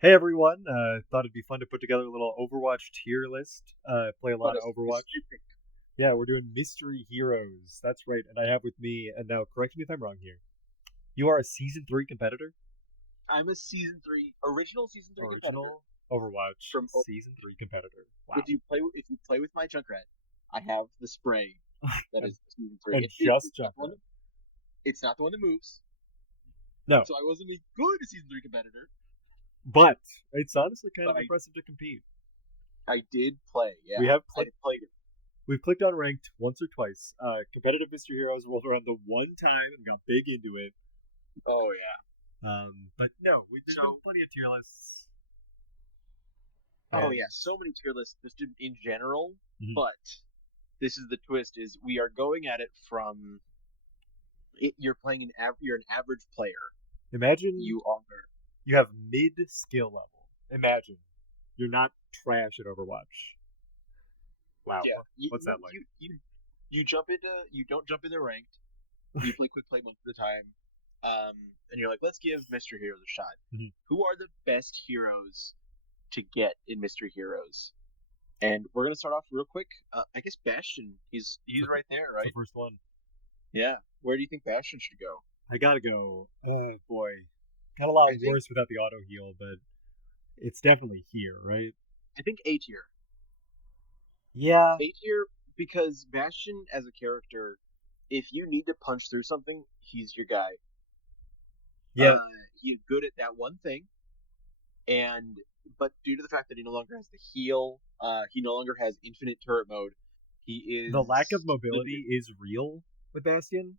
Hey everyone, thought it'd be fun to put together a little Overwatch tier list. Play a lot But of a Overwatch. specific. Yeah, we're doing Mystery Heroes. That's right, and I have with me, and now correct me if I'm wrong here. You are a Season 3 competitor? I'm a original season three competitor Original Overwatch from. Season 3 competitor. Wow. If you play with my Junkrat, I have the spray that and, is season three. and just Junkrat. It's not the one that moves, No, so I wasn't a good season three competitor. but it's honestly kind But of I impressive to compete. I did play. We Yeah, have I clicked, played it. we've clicked on ranked once or twice. Competitive Mystery Heroes rolled around the one time and got big into it. Oh yeah. But no, there's been So plenty of tier lists. oh yeah, And so many tier lists just in general. mhm. But this is the twist: is we are going at it from you're playing you're an average player. Imagine You are. you have mid skill level. Imagine you're not trash at Overwatch. Wow, Yeah, what's that like? you don't jump into ranked. You play quick play most of the time, and you're like, let's give Mystery Heroes a shot. Mhm. Who are the best heroes to get in Mystery Heroes? And we're gonna start off real quick. I guess Bastion. He's right there, It's the right? first one. Yeah. Where do you think Bastion should go? I gotta go. Boy, got a lot I think worse without the auto heal, but it's definitely here, right? I think A tier. Yeah, A tier because Bastion as a character, if you need to punch through something, he's your guy. yeah. He's good at that one thing, and but due to the fact that he no longer has the heal, he no longer has infinite turret mode. He The lack of is mobility limited. is real with Bastion.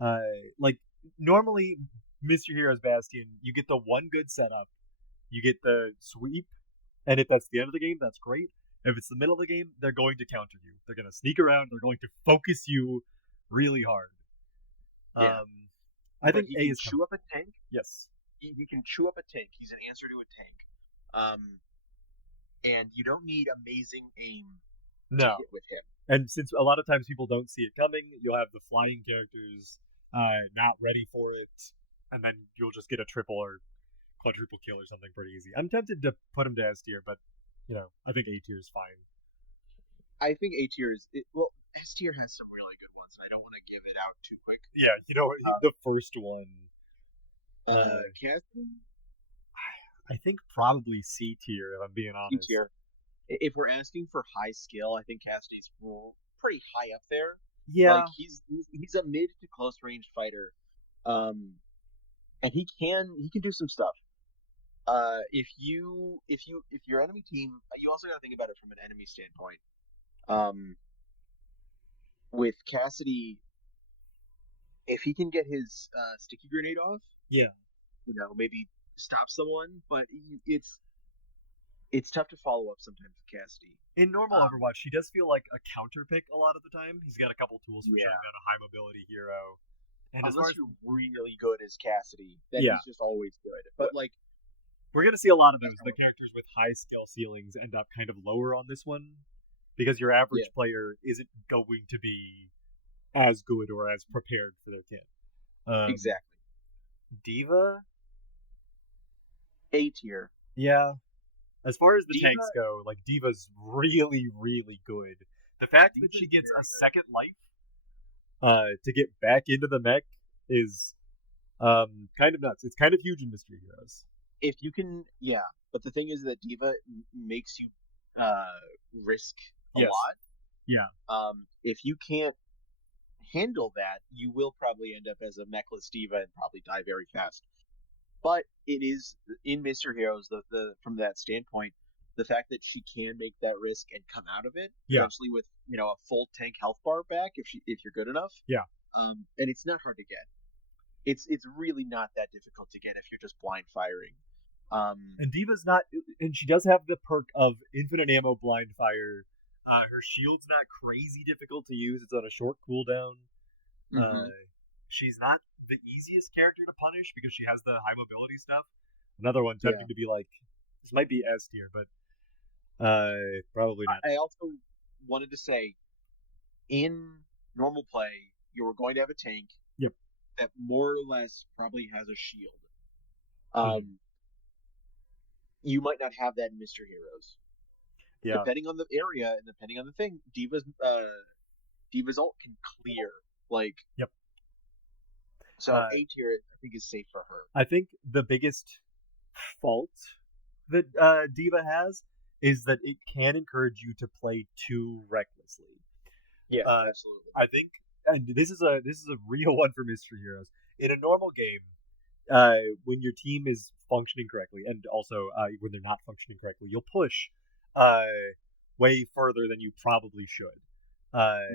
Like normally, Mr. Hero's Bastion, you get the one good setup, you get the sweep, and if that's the end of the game, that's great. If it's the middle of the game, they're going to counter you. They're going to sneak around. They're going to focus you really hard. Yeah, Um, I but think he A can is coming. chew up a tank. Yes. He can chew up a tank. He's an answer to a tank. And you don't need amazing aim to No. hit with him. And since a lot of times people don't see it coming, you'll have the flying characters not ready for it, and then you'll just get a triple or quadruple kill or something pretty easy. I'm tempted to put him to S tier, but I think A tier is fine. I think A tier well. S tier has some really good ones, and I don't want to give it out too quick. Yeah, Uh, the first one. Uh, Cassidy, I think probably C tier if I'm being C honest. tier. If we're asking for high skill, I think Cassidy's pretty high up there. Like Yeah, he's a mid to close range fighter, um, and he can do some stuff. If your enemy team, you also got to think about it from an enemy standpoint. Um, with Cassidy, if he can get his sticky grenade off, yeah. maybe stop someone, but it's tough to follow up sometimes with Cassidy. In normal Um, Overwatch, he does feel like a counter pick a lot of the time. He's got a couple tools for shutting yeah, down a high mobility hero. And as far unless as you're really good as Cassidy, then yeah, he's just always good. But like, we're gonna see a lot of he's those. The characters with high skill ceilings end up kind of lower on this one because your yeah, average player isn't going to be as good or as prepared for their kit. exactly. Diva, A tier. yeah. As far as the tanks Diva, go, like Diva's really, really good. The yeah, fact that she Diva's gets a very good. second life to get back into the mech is kind of nuts. It's kind of huge in Mystery Heroes. If you can, yeah. But the thing is that Diva makes you uh, risk a Yes. lot. Yeah. If you can't handle that, you will probably end up as a mechless diva and probably die very fast. But it is in Mister Heroes the from that standpoint, the fact that she can make that risk and come out of it Yeah. eventually with a full tank health bar back if you're good enough. Yeah. And it's not hard to get. It's really not that difficult to get if you're just blind firing. Um, And Diva's not, and she does have the perk of infinite ammo blind fire. Her shield's not crazy difficult to use. It's on a short cooldown. Uh, mhm. she's not the easiest character to punish because she has the high mobility stuff. Another one Yeah. tempting to be like, this might be S tier, but probably not. I also wanted to say in normal play, you were going to have a tank Yep. that more or less probably has a shield. Mhm. Um, you might not have that in Mr. Heroes. Yeah. Depending on the area and depending on the thing, Diva's ult can clear. Like, Yep. so A tier I think is safe for her. I think the biggest fault that Diva has is that it can encourage you to play too recklessly. Yeah, Uh, absolutely. I think, and this is a real one for Mystery Heroes. In a normal game, when your team is functioning correctly, and also when they're not functioning correctly, you'll push uh, way further than you probably should.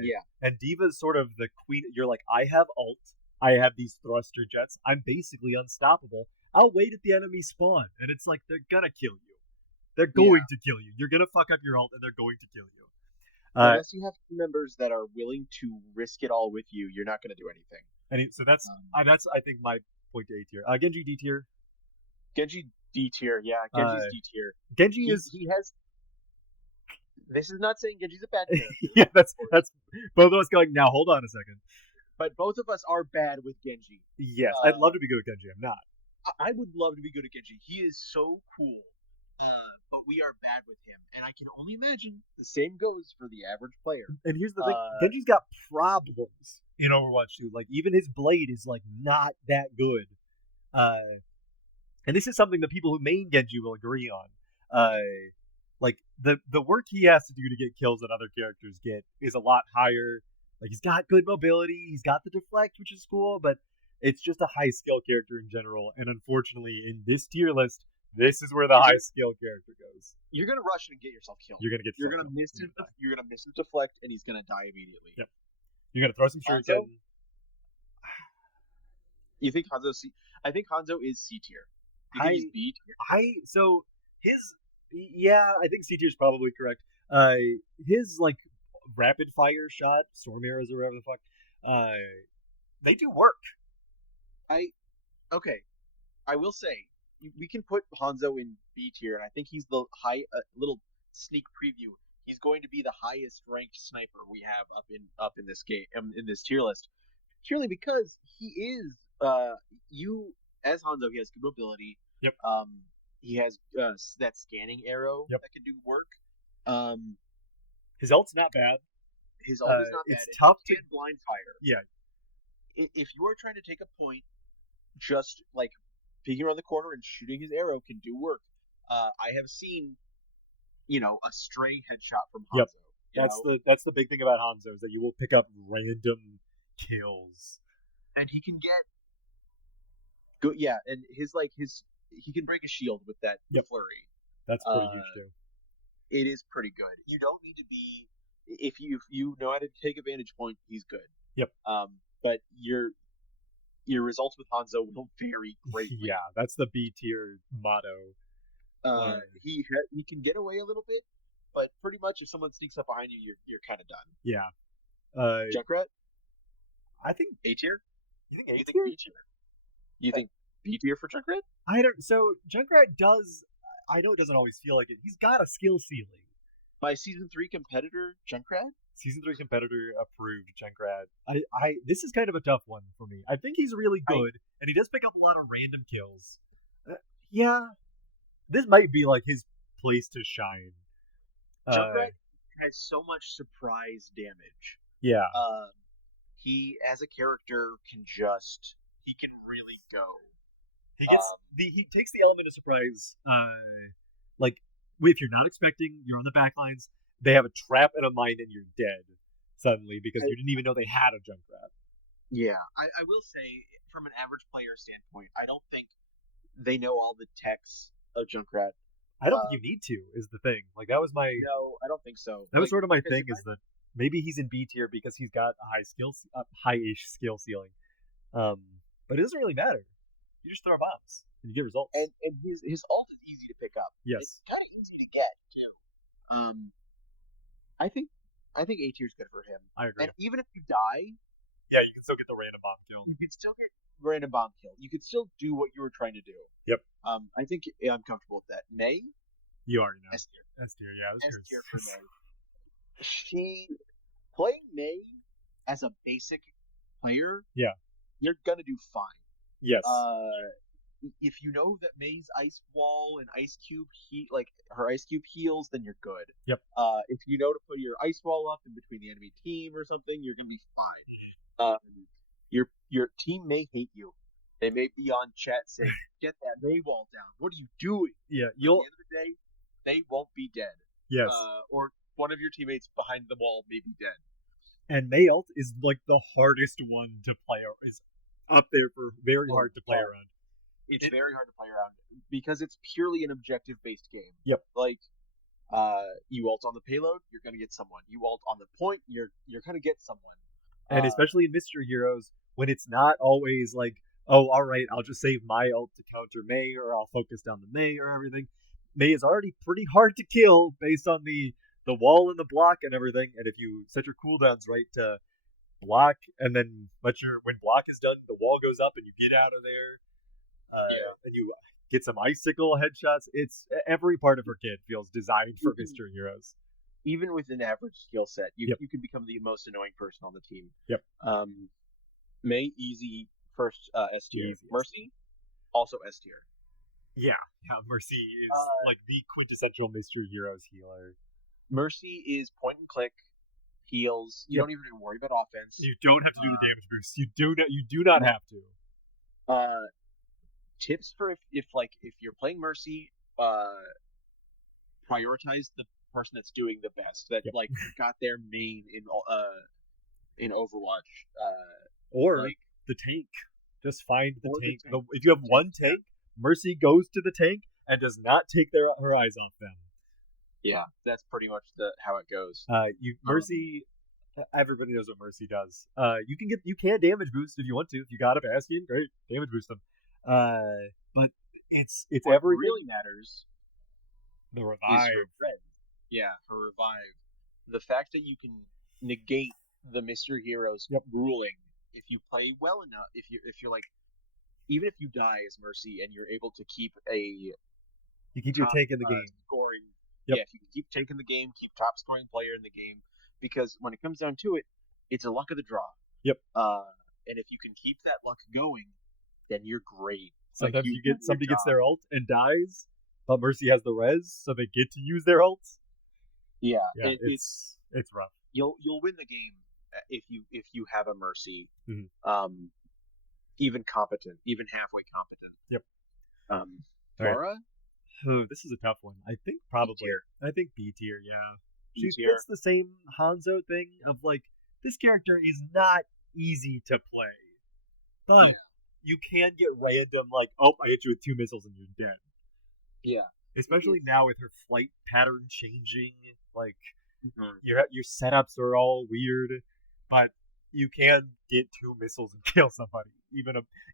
Yeah. And Diva's sort of the queen. You're like, I have ult. I have these thruster jets. I'm basically unstoppable. I'll wait at the enemy spawn, and it's like they're gonna kill you. They're going to kill you. You're gonna fuck up your ult, and they're going to kill you. Unless you have team members that are willing to risk it all with you, you're not going to do anything. And so that's I think my point to A tier. Genji D tier. Genji D tier, yeah. Genji's D tier. Genji he has. This is not saying Genji's a bad character. Yeah, that's both of us going. Now hold on a second. But both of us are bad with Genji. Yes, I'd love to be good at Genji. I'm not. I would love to be good at Genji. He is so cool. But we are bad with him, and I can only imagine the same goes for the average player. And here's the thing: Genji's got problems in Overwatch 2. Like even his blade is like not that good. And this is something that people who main Genji will agree on. Like the work he has to do to get kills that other characters get is a lot higher. Like he's got good mobility, he's got the deflect, which is cool, but it's just a high skill character in general. And unfortunately, in this tier list, this is where the high skill character goes. You're gonna rush and get yourself killed. You're gonna miss him. You're gonna miss his deflect, and he's gonna die immediately. Yep. You're gonna throw some shuriken. You think Hanzo C? I think Hanzo is C tier. You think he's B tier? I think C tier is probably correct. His like rapid fire shot, storm arrows or whatever the fuck, they do work. Okay. I will say we can put Hanzo in B tier, and I think he's the little sneak preview. He's going to be the highest ranked sniper we have up in this game in this tier list, purely because he is as Hanzo. He has good mobility. Yep. He has that scanning arrow that can do work. His ult's not bad. His ult is not bad. It's tough to blind fire. Yeah. If you are trying to take a point, just like peeking around the corner and shooting his arrow can do work. I have seen, a stray headshot from Hanzo. Yep. That's the big thing about Hanzo is that you will pick up random kills, and he can get good. Yeah, and he can break a shield with that flurry. That's pretty huge too. It is pretty good. You don't need to be if you know how to take a vantage point. He's good. Yep. But your results with Hanzo will vary greatly. Yeah, that's the B tier motto. He can get away a little bit, but pretty much if someone sneaks up behind you, you're kind of done. Yeah. Junkrat? I think A tier. You think A tier? You think B tier? You think B tier for Junkrat? I don't. So Junkrat does. I know it doesn't always feel like it. He's got a skill ceiling. By season 3 competitor Junkrat? Season 3 competitor approved Junkrat. This is kind of a tough one for me. I think he's really good, and he does pick up a lot of random kills. Yeah, this might be like his place to shine. Junkrat has so much surprise damage. Yeah. He as a character can really go. He gets he takes the element of surprise. Like if you're not expecting, you're on the back lines. They have a trap and a mine, and you're dead suddenly because you didn't even know they had a Junkrat. Yeah, I will say from an average player standpoint, I don't think they know all the techs of Junkrat. I don't think you need to. Is the thing. Like that was my. No, I don't think so. That was sort of my thing. Is that maybe he's in B tier because he's got a high-ish skill ceiling. But it doesn't really matter. You just throw bombs and you get results. And his ult is easy to pick up. Yes, it's kind of easy to get too. I think A tier is good for him. I agree. And even if you die, yeah, you can still get the random bomb kill. You can still get random bomb kill. You could still do what you were trying to do. Yep. I think I'm comfortable with that. May? You already know. S tier. S tier, yeah. S tier for May. Playing May as a basic player. Yeah. You're gonna do fine. Yes. if you know that May's ice wall and ice cube like her ice cube heals, then you're good. Yep. If you know to put your ice wall up in between the enemy team or something, you're gonna be fine. Your team may hate you. They may be on chat saying, "Get that May wall down. What are you doing?" Yeah, At the end of the day, they won't be dead. Yes. Or one of your teammates behind the wall may be dead. And May ult is like the hardest one to play. Is up there for very hard to play around. It's very hard to play around because it's purely an objective-based game. Yep. Like, you ult on the payload, you're gonna get someone. You ult on the point, you're gonna get someone. And especially in Mystery Heroes, when it's not always like, oh, all right, I'll just save my ult to counter May, or I'll focus down the May or everything. May is already pretty hard to kill based on the wall and the block and everything. And if you set your cooldowns right to block, and then when block is done, the wall goes up and you get out of there, and you get some icicle headshots. It's every part of her kit feels designed for Mystery Heroes. Even with an average skill set, you can become the most annoying person on the team. Yep. May easy first S tier. Mercy also S tier. Yeah, Mercy is like the quintessential Mystery Heroes healer. Mercy is point and click, heals. You don't even worry about offense. You don't have to do the damage boost. You do not have to. Tips for if you're playing Mercy, prioritize the person that's doing the best. That got their main in Overwatch. Or the tank. Just find the tank. If you have one tank, Mercy goes to the tank and does not take her eyes off them. Yeah, that's pretty much how it goes. Mercy, everybody knows what Mercy does. You can damage boost if you want to. If you got a Bastion, great, damage boost them. But it's what everything. Really matters. The revive. Yeah, her revive. The fact that you can negate the Mystery Heroes ruling if you play well enough. If you're like, even if you die as Mercy and you're able to keep you keep your tank in the game scoring. Yeah, if you can keep taking the game, keep top scoring player in the game, because when it comes down to it, it's a luck of the draw. Yep. And if you can keep that luck going, then you're great. Sometimes somebody gets their ult and dies, but Mercy has the res, so they get to use their ults. Yeah, it's rough. You'll win the game if you have a Mercy, even competent, even halfway competent. Yep. Laura. Oh, this is a tough one. I think probably. B-tier. I think B tier. Yeah. B-tier. She fits the same Hanzo thing of like, this character is not easy to play, but you can get random like, oh, I hit you with 2 missiles and you're dead. Yeah. Especially now with her flight pattern changing, like your setups are all weird, but you can get 2 missiles and kill somebody.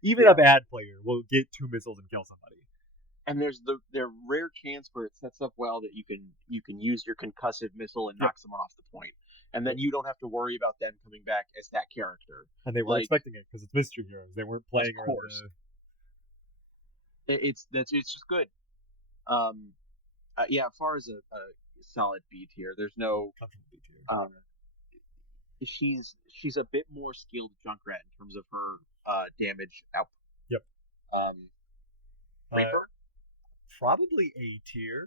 Even a bad player will get 2 missiles and kill somebody. And there's the rare chance where it sets up well that you can use your concussive missile and knock someone off the point, and then you don't have to worry about them coming back as that character. And they weren't expecting it because it's Mystery Heroes. They weren't playing of course. It's just good. As far as a solid B tier, there's no comfortable B tier. She's a bit more skilled Junkrat in terms of her damage output. Yep. Reaper. Probably A tier.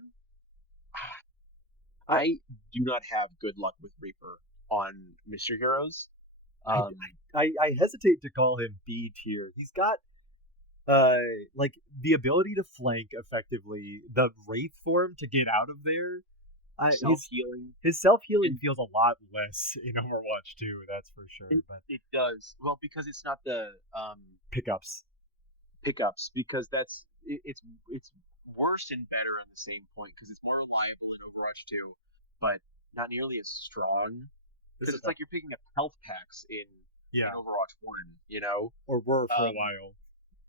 I do not have good luck with Reaper on Mystery Heroes. I hesitate to call him B tier. He's got like the ability to flank effectively, the Wraith form to get out of there. Self-healing. His self-healing feels a lot less in Overwatch too, that's for sure. It does. Well, because it's not the pickups, because it's worse and better on the same point because it's more reliable in Overwatch 2, but not nearly as strong. Because it's like you're picking up health packs in Overwatch 1, you know? Or were for a while.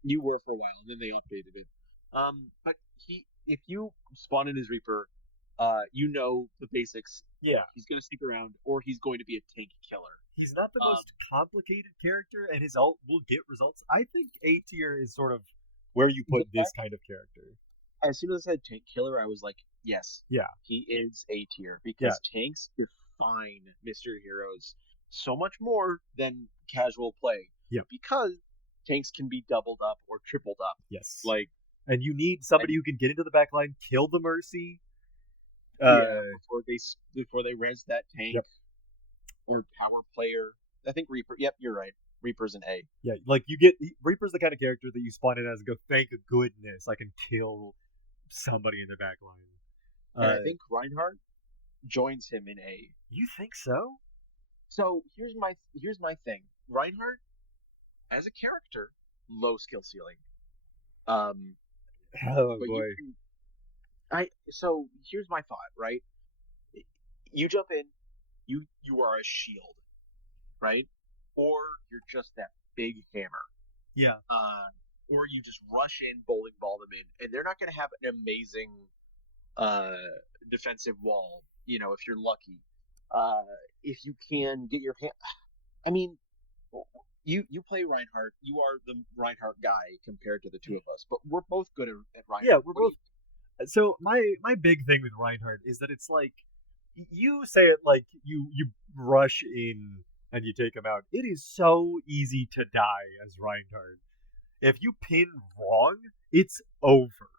You were for a while, and then they updated it. But if you spawn in his Reaper, you know the basics. Yeah. He's going to stick around, or he's going to be a tank killer. He's not the most complicated character, and his ult will get results. I think A tier is sort of where you put this kind of character. As soon as I said tank killer, I was like, yes. Yeah. He is A tier, because tanks define Mystery Heroes so much more than casual play. Yeah. Because tanks can be doubled up or tripled up. Yes. Like, And you need somebody who can get into the back line, kill the Mercy. Yeah, before they res that tank. Yep. Or power player. I think Reaper. Yep, you're right. Reaper's an A. Yeah, like you get Reaper's the kind of character that you spawn in as and go, thank goodness I can kill somebody in the back line. And I think Reinhardt joins him in A. You think so? So here's my thing. Reinhardt, as a character, low skill ceiling. Oh But boy. So here's my thought, right? You jump in, you are a shield, right? Or you're just that big hammer. Yeah. Or you just rush in, bowling ball them in, and they're not going to have an amazing defensive wall. If you're lucky, if you can get your hand. I mean, you play Reinhardt. You are the Reinhardt guy compared to the two of us, but we're both good at Reinhardt. Yeah, we're both. So my big thing with Reinhardt is that it's like you say it like you rush in and you take him out. It is so easy to die as Reinhardt. If you pin wrong, it's over.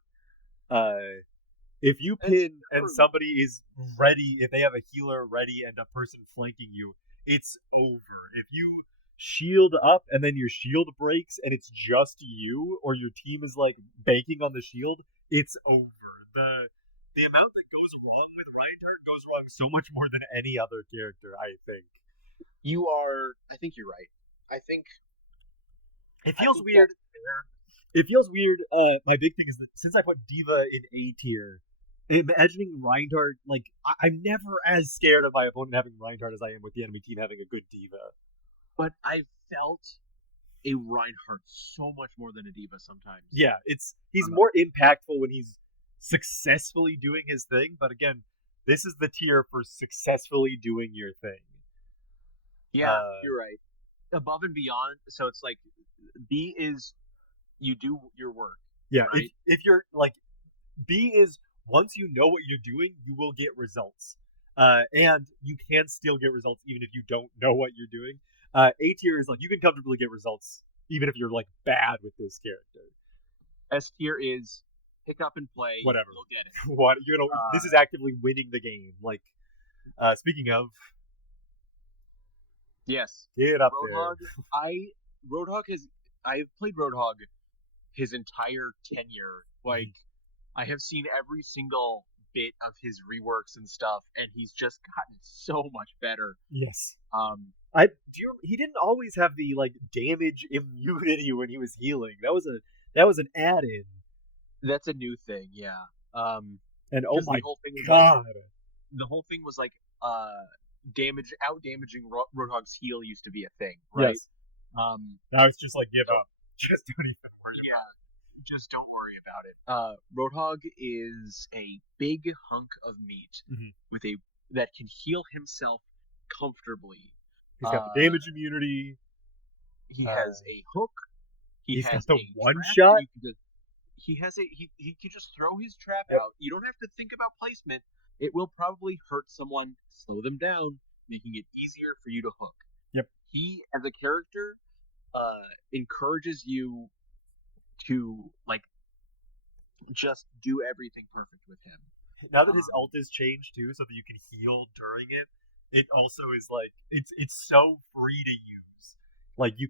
If you pin and somebody is ready, if they have a healer ready and a person flanking you, it's over. If you shield up and then your shield breaks and it's just you or your team is like banking on the shield, it's over. The amount that goes wrong with Reinhardt goes wrong so much more than any other character, I think. I think you're right. I think it feels weird. It feels weird. My big thing is that since I put D.Va in A tier, imagining Reinhardt, like I'm never as scared of my opponent having Reinhardt as I am with the enemy team having a good D.Va. But I felt a Reinhardt so much more than a D.Va sometimes. Yeah, he's more impactful when he's successfully doing his thing. But again, this is the tier for successfully doing your thing. Yeah, you're right. Above and beyond, so it's like B is you do your work. Yeah, right? if you're like B is once you know what you're doing, you will get results. And you can still get results even if you don't know what you're doing. A tier is like you can comfortably get results even if you're like bad with this character. S tier is pick up and play. Whatever. You'll get it. What this is actively winning the game. Like speaking of, yes, get up Roadhog, there. I've played Roadhog his entire tenure. Like I have seen every single bit of his reworks and stuff, and he's just gotten so much better. Yes. He didn't always have the like damage immunity when he was healing. That was an add-in. That's a new thing, yeah. And oh my god, the whole thing was like out damaging Roadhog's heal used to be a thing, right? Yes. Now it's just like give up. Just don't even worry. Yeah. Just don't worry about it. Roadhog is a big hunk of meat that can heal himself comfortably. He's got the damage immunity. He has a hook. He's got the one shot. He can just throw his trap out. You don't have to think about placement. It will probably hurt someone, slow them down, making it easier for you to hook. Yep. He, as a character, encourages you to like just do everything perfect with him. Now that his ult is changed too, so that you can heal during it, it also is like it's so free to use. Like you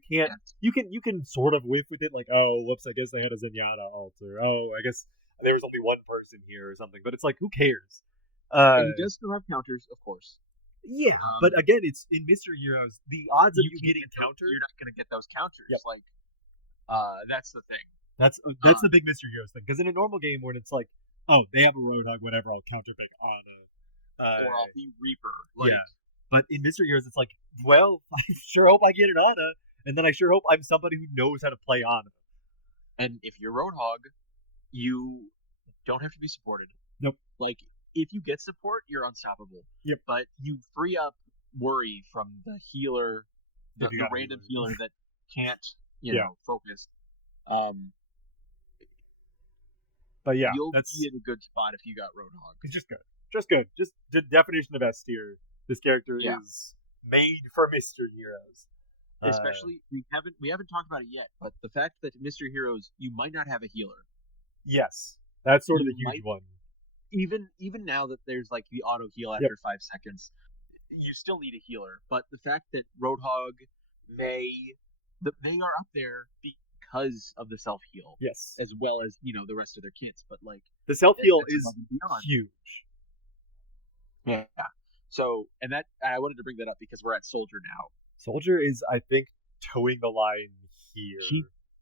can sort of whiff with it, like, oh whoops, I guess I had a Zenyatta ult, or oh I guess there was only one person here or something. But it's like, who cares? And he does still have counters, of course. Yeah, but again, it's in Mystery Heroes. The odds of you getting countered, you're not going to get those counters. Yep. Like, that's the thing. That's the big Mystery Heroes thing. Because in a normal game, when it's like, oh, they have a Roadhog, whatever, I'll counter pick Ana, or I'll be Reaper. Like, yeah. But in Mystery Heroes, it's like, well, I sure hope I get an Ana, and then I sure hope I'm somebody who knows how to play Ana. And if you're Roadhog, you don't have to be supported. Nope. Like, if you get support, you're unstoppable. Yep. But you free up worry from the healer, the random healer that can't, focus. But yeah, you'll be in a good spot if you got Roadhog. It's just good. Just the definition of S tier. This character is made for Mystery Heroes. Especially we haven't talked about it yet, but the fact that Mr. Heroes you might not have a healer. Yes, that's sort of the You huge might one. even now that there's like the auto heal Yep. after 5 seconds, you still need a healer. But the fact that Roadhog, May, they are up there because of the self heal, Yes, as well as the rest of their kits. But like the self heal that's above is and beyond. huge. Yeah. So and I wanted to bring that up because we're at Soldier now. Soldier is, I think, towing the line here.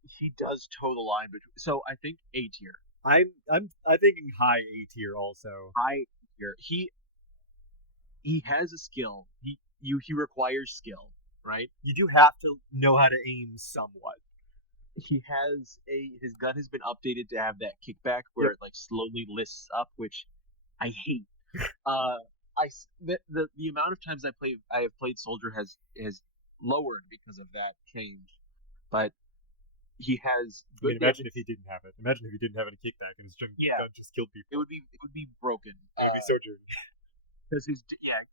He does toe the line between. So I think A tier. I'm thinking high A tier also. High tier. He has a skill. He requires skill, right? You do have to know how to aim somewhat. He has his gun has been updated to have that kickback where Yep. it like slowly lists up, which I hate. Uh, the amount of times I have played Soldier has lowered because of that change, but he has I mean, good imagine damage. if he didn't have it. Imagine if he didn't have any kickback and his gun Yeah, just killed people. it would be broken. It'd be Soldier. Because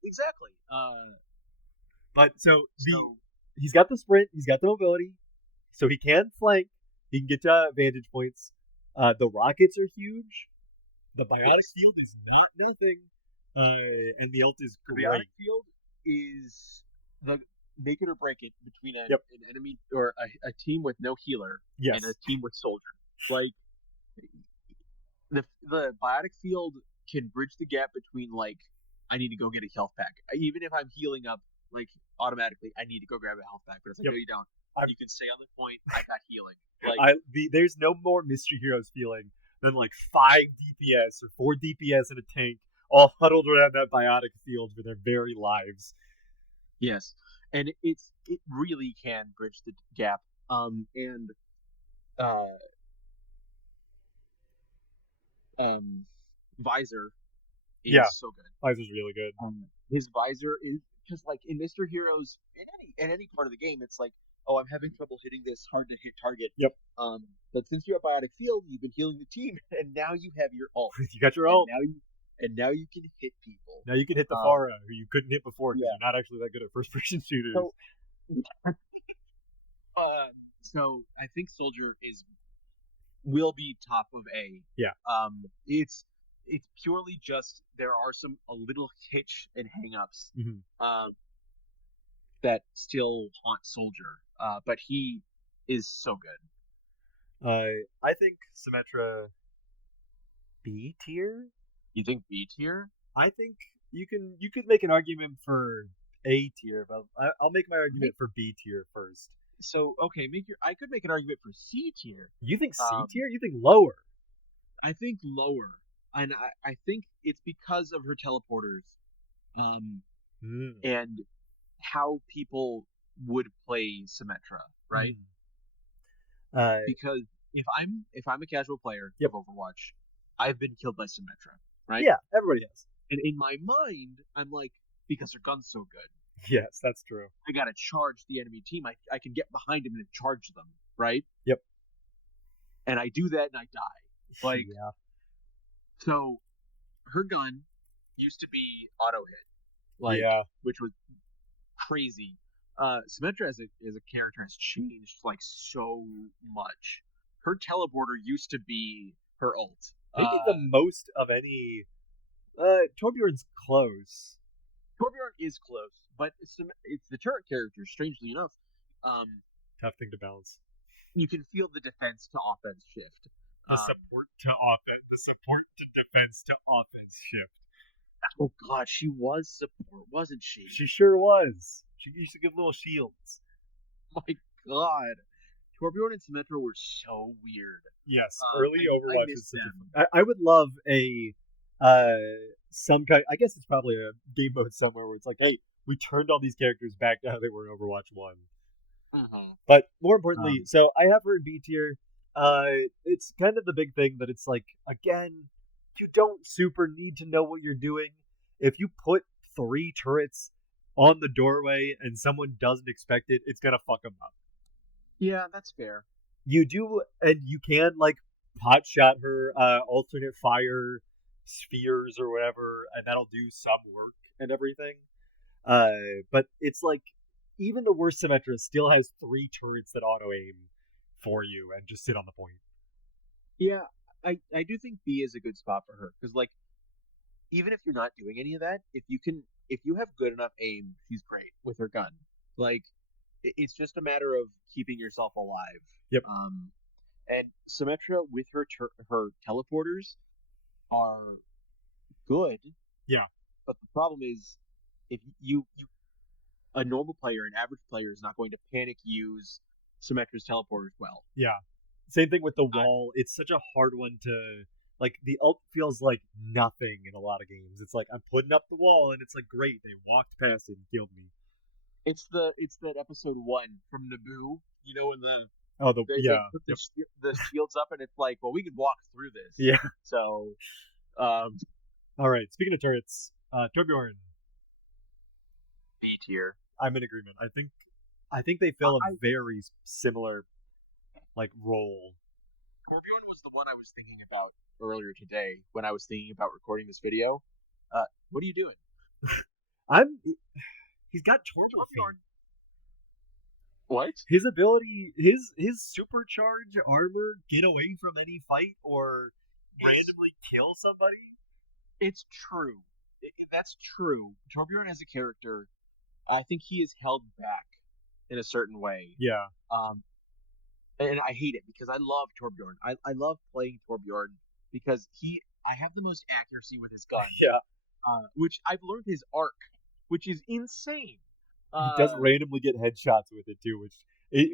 exactly. But So he's got the sprint, he's got the mobility, so he can flank. He can get to vantage points. The rockets are huge. The biotic field is not nothing, and the ult is the great. biotic field is the make it or break it between an enemy or a team with no healer Yes. and a team with soldier. Like the biotic field can bridge the gap between like I need to go get a health pack. Even if I'm healing up, like automatically I need to go grab a health pack. But it's like, no, you don't. You can stay on the point. I got healing. Like there's no more Mystery Heroes feeling than like 5 DPS or 4 DPS in a tank all huddled around that biotic field for their very lives. Yes, and it really can bridge the gap. And Visor is so good. Visor's really good. His visor is just like in Mr. Heroes in any part of the game. It's like, oh, I'm having trouble hitting this hard to hit target. Yep. But since you're a biotic field, you've been healing the team, and now you have your ult. You got your ult. And now you can hit people. Now you can hit the Pharah, who you couldn't hit before because you're not actually that good at first-person shooters. So I think Soldier will be top of A. Yeah. It's purely just there are a little hitch and hangups that still haunt Soldier. But he is so good. I think Symmetra B tier. You think B tier? I think you could make an argument for A tier, but I'll make my argument for B tier first. So okay, I could make an argument for C tier. You think C tier? You think lower? I think lower, and I think it's because of her teleporters, and how people would play Symmetra, right? Because if I'm a casual player of Overwatch, I've been killed by Symmetra, right? Yeah, everybody has. And in my mind, I'm like, because her gun's so good. Yes, that's true. I gotta charge the enemy team. I can get behind them and charge them, right? Yep. And I do that and I die. So her gun used to be auto hit, which was crazy. Symmetra as a character has changed like so much. Her teleporter used to be her ult. Maybe the most of any. Torbjorn's close. Torbjorn is close, but it's the turret character. Strangely enough, tough thing to balance. You can feel the defense to offense shift. The support to offense. The support to defense to offense shift. Oh god, she was support, wasn't she? She sure was. She used to give little shields. My god. Torbjorn and Symmetra were so weird. Yes, early Overwatch is such I would love a some kind. I guess it's probably a game mode somewhere where it's like, hey, we turned all these characters back to how they were in Overwatch 1. But more importantly, so I have her in B tier. It's kind of the big thing that it's like, again, you don't super need to know what you're doing. If you put 3 turrets on the doorway and someone doesn't expect it, it's gonna fuck them up. Yeah, that's fair. You do, and you can like pot shot her alternate fire spheres or whatever, and that'll do some work and everything. But it's like even the worst Symmetra still has 3 turrets that auto aim for you and just sit on the point. Yeah, I do think B is a good spot for her because like even if you're not doing any of that, if you have good enough aim, she's great with her gun. Like it's just a matter of keeping yourself alive. Yep. And Symmetra with her teleporters are good, Yeah. but the problem is if you a normal player, an average player is not going to panic use Symmetra's teleporters well. Yeah. Same thing with the wall. It's such a hard one to like. The ult feels like nothing in a lot of games. It's like I'm putting up the wall, and it's like great. They walked past it and killed me. It's that episode 1 from Naboo. You know when Oh, they put the shields up, and it's like, well, we can walk through this. Yeah. So, all right. Speaking of turrets, Torbjorn. B tier. I'm in agreement. I think they fill a very similar like role. Torbjorn was the one I was thinking about earlier today when I was thinking about recording this video. What are you doing? He's got Torbjorn. What? His ability, his supercharge armor, get away from any fight or randomly kill somebody. It's true. That's true. Torbjorn as a character, I think he is held back in a certain way. Yeah. And I hate it because I love Torbjorn. I love playing Torbjorn because I have the most accuracy with his gun. Yeah. Which I've learned his arc, which is insane. He does randomly get headshots with it too,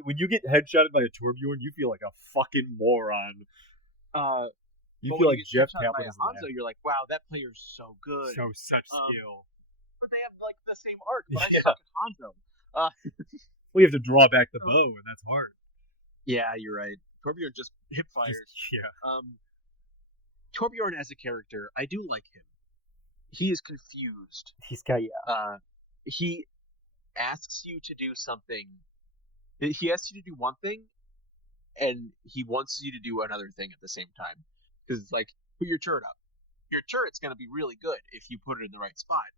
when you get headshotted by a Torbjorn, you feel like a fucking moron. You feel like Jeff Kaplan is Hanzo, you're like, wow, that player's so good. Such skill. But they have like the same arc, but I suck at Hanzo. Well, you have to draw back the bow, and that's hard. Yeah, you're right. Torbjorn just hip fires. Torbjorn as a character, I do like him. He is confused. He asks you to do something. He asks you to do one thing, and he wants you to do another thing at the same time. Because it's like, put your turret up. Your turret's going to be really good if you put it in the right spot.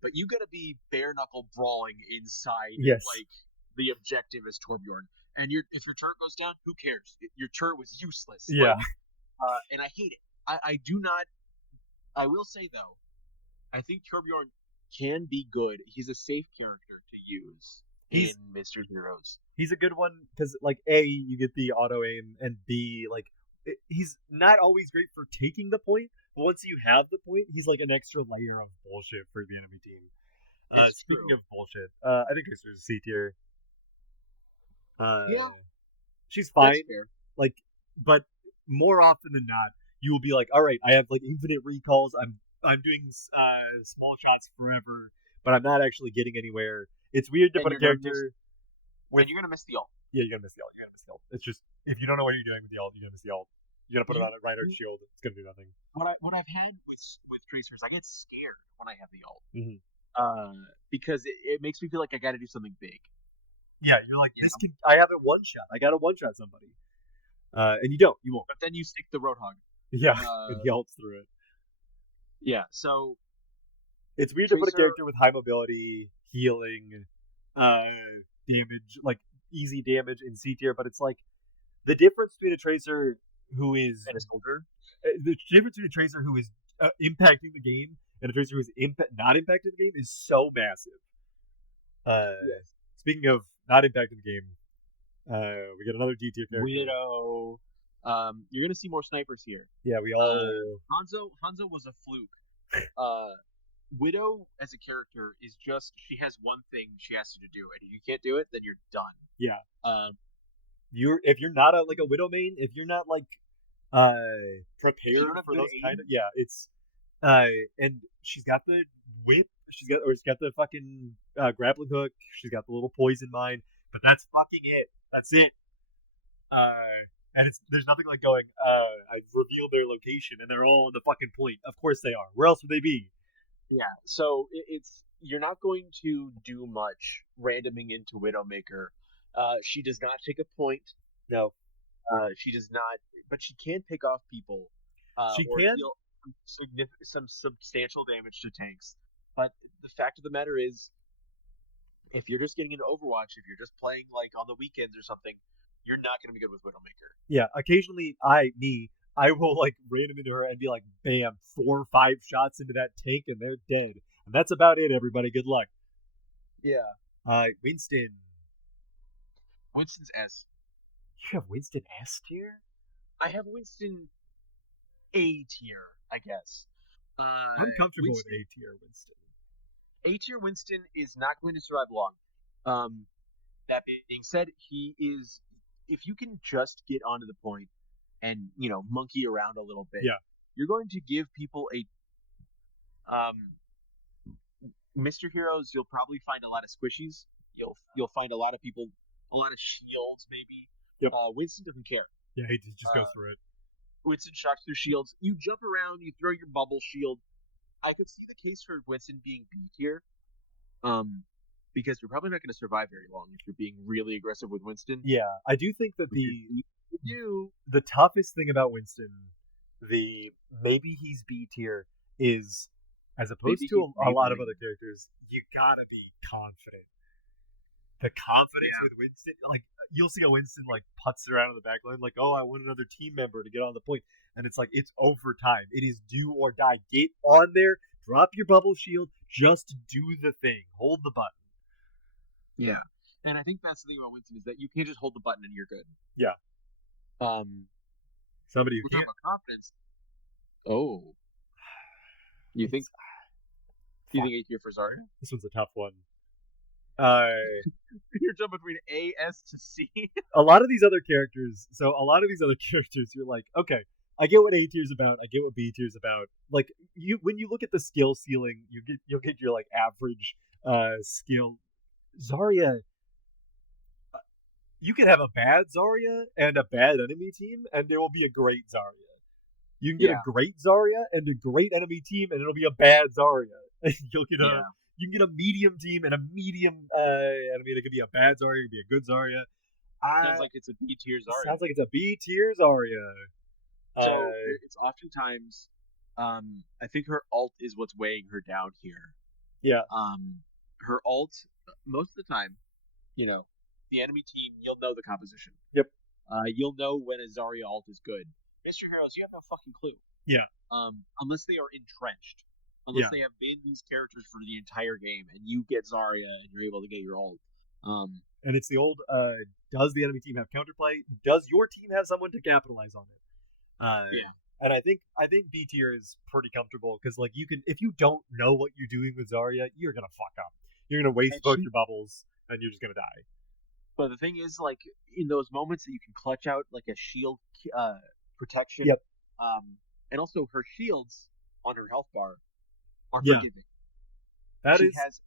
But you got to be bare knuckle brawling inside. Yes. Like the objective is Torbjorn, and if your turret goes down, who cares? Your turret was useless. Yeah. And I hate it. I do not. I will say though, I think Torbjorn can be good. He's a safe character to use in Mr. Heroes. He's a good one because, like, A, you get the auto aim, and B, like, he's not always great for taking the point, but once you have the point, he's like an extra layer of bullshit for the enemy team. Speaking of bullshit, I think this is C tier. Yeah, she's fine. Like, but more often than not, you will be like, all right, I have like infinite recalls. I'm doing small shots forever, but I'm not actually getting anywhere. It's weird to put a character. And you're gonna miss the ult. Yeah, you're gonna miss the ult. It's just if you don't know what you're doing with the ult, you're gonna miss the ult. You're gonna put it on a Reinhardt shield. It's gonna do nothing. What I've had with tracers, I get scared when I have the ult. Mm-hmm. Because it makes me feel like I got to do something big. Yeah, you're like, I have a one shot. I got to one shot somebody. And you won't. But then you stick the Roadhog. Yeah, and he ults through it. Yeah, so it's weird to put a character with high mobility, healing, damage, like easy damage in C tier, but it's like the difference between a tracer who is and a soldier. The difference between a tracer who is impacting the game and a tracer who is not impacting the game is so massive. Yes. Speaking of not impacting the game, we got another D tier character. Widow. You're gonna see more snipers here. Yeah, we all. Hanzo was a fluke. Widow as a character is just she has one thing she has you to do, and if you can't do it, then you're done. Yeah. If you're not a Widow main, if you're not like prepared for those kind of it's and she's got the whip, she's got the fucking grappling hook, she's got the little poison mine, but that's fucking it. That's it. And there's nothing like going, I've revealed their location and they're all on the fucking point. Of course they are. Where else would they be? Yeah, so you're not going to do much randoming into Widowmaker. She does not take a point. No. She does not, but she can pick off people. She or can deal some substantial damage to tanks. But the fact of the matter is, if you're just getting into Overwatch, if you're just playing like on the weekends or something, you're not going to be good with Widowmaker. Yeah, occasionally I will like ram him into her and be like, bam, 4 or 5 shots into that tank and they're dead. And that's about it, everybody. Good luck. Yeah. Winston. Winston's S. You have Winston S tier? I have Winston A tier, I guess. I'm comfortable Winston, with A tier Winston. A tier Winston is not going to survive long. That being said, he is. If you can just get onto the point and monkey around a little bit, Yeah. you're going to give people a Mr. Heroes. You'll probably find a lot of squishies. You'll find a lot of people, a lot of shields maybe. Yep. Winston doesn't care. Yeah, he just goes through it. Winston shocks through shields. You jump around, you throw your bubble shield. I could see the case for Winston being B tier, because you're probably not going to survive very long if you're being really aggressive with Winston. Yeah, I do think that the toughest thing about Winston, maybe he's B tier, is as opposed to a lot of other characters, you gotta be confident. The confidence with Winston, like you'll see a Winston like putts around in the back line, like, oh, I want another team member to get on the point, and it's like it's overtime. It is do or die. Get on there, drop your bubble shield, just do the thing, hold the button. Yeah, and I think that's the thing about Winston is that you can't just hold the button and you're good. Yeah. Somebody who we're talking about confidence. Oh, you think? Do you think A tier for Zarya? This one's a tough one. You're jumping between A, S to C. a lot of these other characters, you're like, okay, I get what A tier's about. I get what B tier's about. Like when you look at the skill ceiling, you'll get your like average skill. Zarya, you can have a bad Zarya and a bad enemy team, and there will be a great Zarya. You can get a great Zarya and a great enemy team, and it'll be a bad Zarya. You can get a medium team and a medium enemy. It could be a bad Zarya, it could be a good Zarya. Sounds like it's a B tier Zarya. Sounds like it's a B tier Zarya. So it's oftentimes, I think her ult is what's weighing her down here. Yeah. Her ult, most of the time, the enemy team, you'll know the composition. Yep. You'll know when a Zarya ult is good. Mr. Heroes, you have no fucking clue. Yeah. Unless they are entrenched. Unless they have been these characters for the entire game, and you get Zarya and you're able to get your ult. And it's the old, does the enemy team have counterplay? Does your team have someone to capitalize on it? And I think B tier is pretty comfortable because like you can, if you don't know what you're doing with Zarya, you're gonna fuck up. You're gonna waste both your bubbles, and you're just gonna die. But the thing is, like in those moments that you can clutch out like a shield protection. Yep. And also her shields on her health bar are forgiving. She has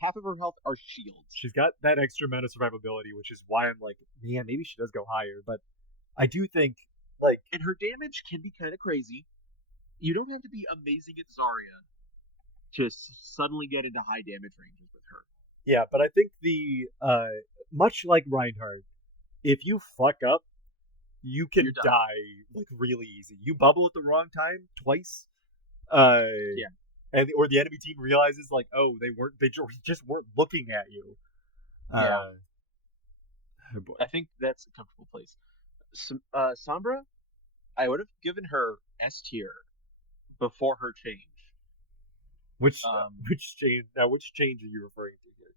half of her health are shields. She's got that extra amount of survivability, which is why I'm like, man, maybe she does go higher. But I do think like, and her damage can be kind of crazy. You don't have to be amazing at Zarya to suddenly get into high damage ranges with her. Yeah, but I think the much like Reinhardt, if you fuck up, you can die like really easy. You bubble at the wrong time twice. And or the enemy team realizes like, oh, they just weren't looking at you. Oh boy. I think that's a comfortable place. Sombra, I would have given her S tier before her change. Which change? Now, which change are you referring to here?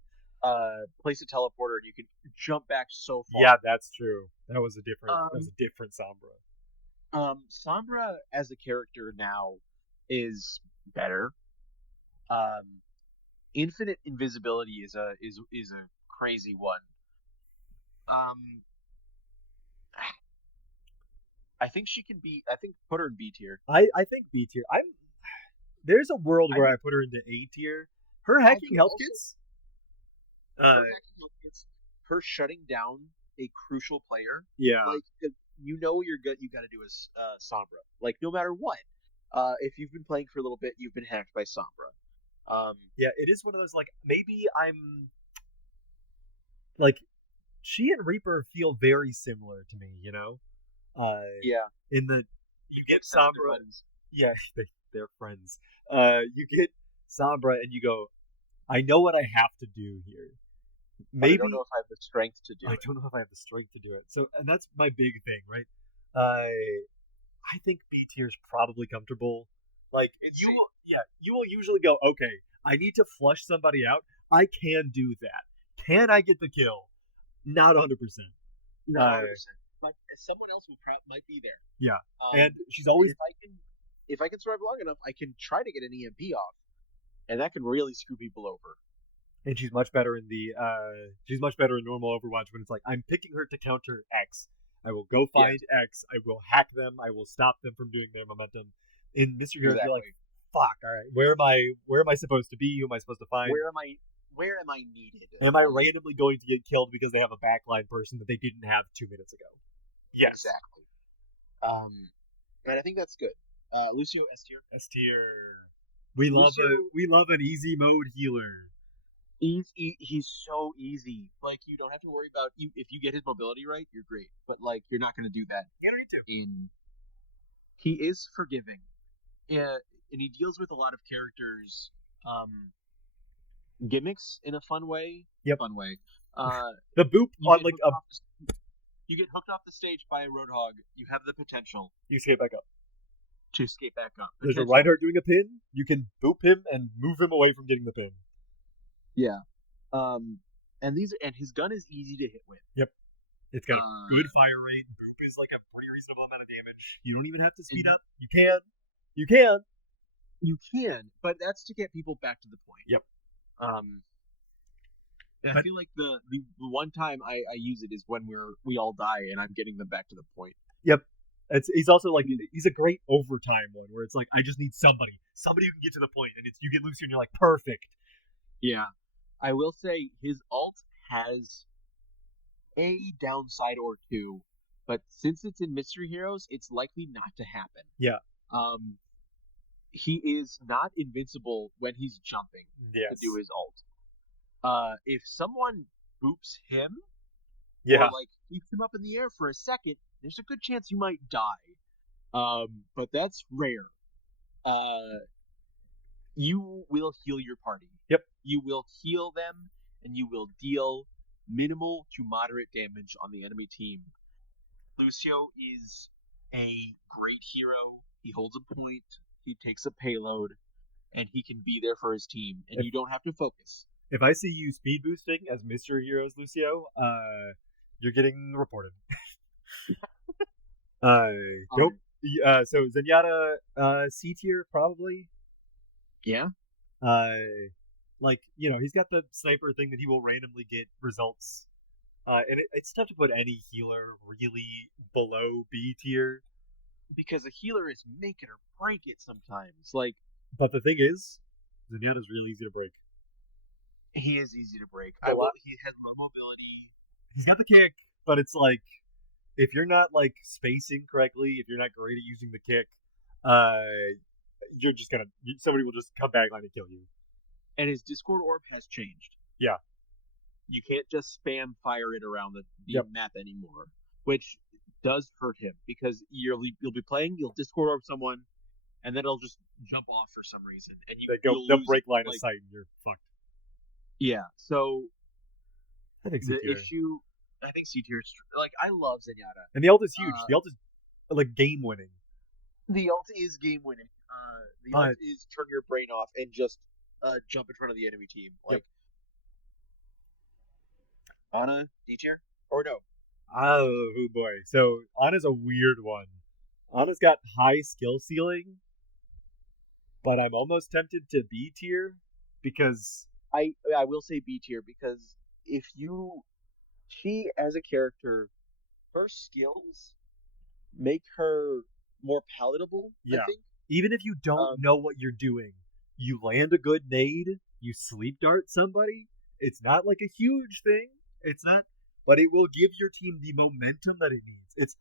Place a teleporter and you can jump back so far. Yeah, that's true. That was a different Sombra. Sombra as a character now is better. Infinite invisibility is a crazy one. I think she can be. I think put her in B tier. I think B tier. There's a world where I put her into A tier. Her hacking health kits. Her shutting down a crucial player. Yeah. Like you got to do is Sombra. Like no matter what. If you've been playing for a little bit, you've been hacked by Sombra. Yeah, it is one of those like maybe I'm like she and Reaper feel very similar to me, you know. Yeah. In the you get Sombra. Yeah, they're friends. You get Sombra and you go, I know what I have to do here. but I don't know Maybe if I have the strength to do I it. don't know if I have the strength to do it. So, and that's my big thing, right? I think B tier is probably comfortable. Like you Insane. will, yeah, you will usually go, okay, I need to flush somebody out. I can do that. Can I get the kill? Not 100%. Not Uh, 100%, but someone else might be there. yeah, Um, and she's and always if I can survive long enough, I can try to get an EMP off, and that can really screw people over. and she's much better in the she's much better in normal Overwatch when it's like I'm picking her to counter X. I will go find Yes, X. I will hack them. I will stop them from doing their momentum. In Mr. Heroes, you're like, exactly. fuck. All right, where am I? Where am I supposed to be? Who am I supposed to find? Where am I? Where am I needed? Am I randomly going to get killed because they have a backline person that they didn't have 2 minutes ago? Yes. Exactly. And I think that's good. Lucio S tier. S tier. Lucio, We love an easy mode healer. he's so easy. Like you don't have to worry about you if you get his mobility right, you're great. But like you're not going to do that. You don't need to. In He is forgiving, and he deals with a lot of characters' gimmicks in a fun way. Yep. Fun way. Uh, The boop you on get like hooked a off you get hooked off the stage by a roadhog. You have the potential you skate back up. to escape back up. There's a Potential. Reinhardt doing a pin. You can boop him and move him away from getting the pin. Yeah. And his gun is easy to hit with. Yep. It's got a Uh, good fire rate. Boop is like a pretty reasonable amount of damage. You don't even have to speed up. You can. You can. You can, but that's to get people back to the point. Yep. I feel like the one time I use it is when we all die and I'm getting them back to the point. Yep. He's also like he's a great overtime one where it's like I just need somebody who can get to the point, and it's you get Lucy and you're like perfect. Yeah. I will say his alt has a downside or two, but since it's in Mystery Heroes, it's likely not to happen. Yeah. Um, he is not invincible when he's jumping to do his alt. If someone boops him Yeah. or like keeps him up in the air for a second, there's a good chance you might die. But that's rare. You will heal your party. Yep. You will heal them, and you will deal minimal to moderate damage on the enemy team. Lucio is a great hero. He holds a point. He takes a payload, and he can be there for his team. And you don't have to focus. If I see you speed boosting as Mr. Heroes Lucio, you're getting reported. Nope. So Zenyatta, C tier probably. Yeah. Like he's got the sniper thing that he will randomly get results. And it's tough to put any healer really below B tier. Because a healer is make it or break it sometimes. Like, but the thing is, Zenyatta's really easy to break. He is easy to break. He has low mobility. He's got the kick, but it's like if you're not like spacing correctly, if you're not great at using the kick, you're just gonna somebody will just come back line and kill you. And his Discord orb has changed. Yeah. You can't just spam fire it around the map anymore, which does hurt him because you'll be playing, you'll Discord orb someone, and then it'll just jump off for some reason, and they'll break line of sight, and you're fucked. Yeah, so I think the issue, I think C tier, like I love Zenyatta, and the ult is huge. The ult is like game winning. The ult is game winning. The ult is turn your brain off and just jump in front of the enemy team. Like Ana D tier or no? Oh boy, so Ana's a weird one. Ana's got high skill ceiling, but I'm almost tempted to B tier because I will say B tier because she as a character, her skills make her more palatable. Yeah. I think even if you don't know what you're doing, you land a good nade, you sleep dart somebody. It's not like a huge thing. It's not, but it will give your team the momentum that it needs. It's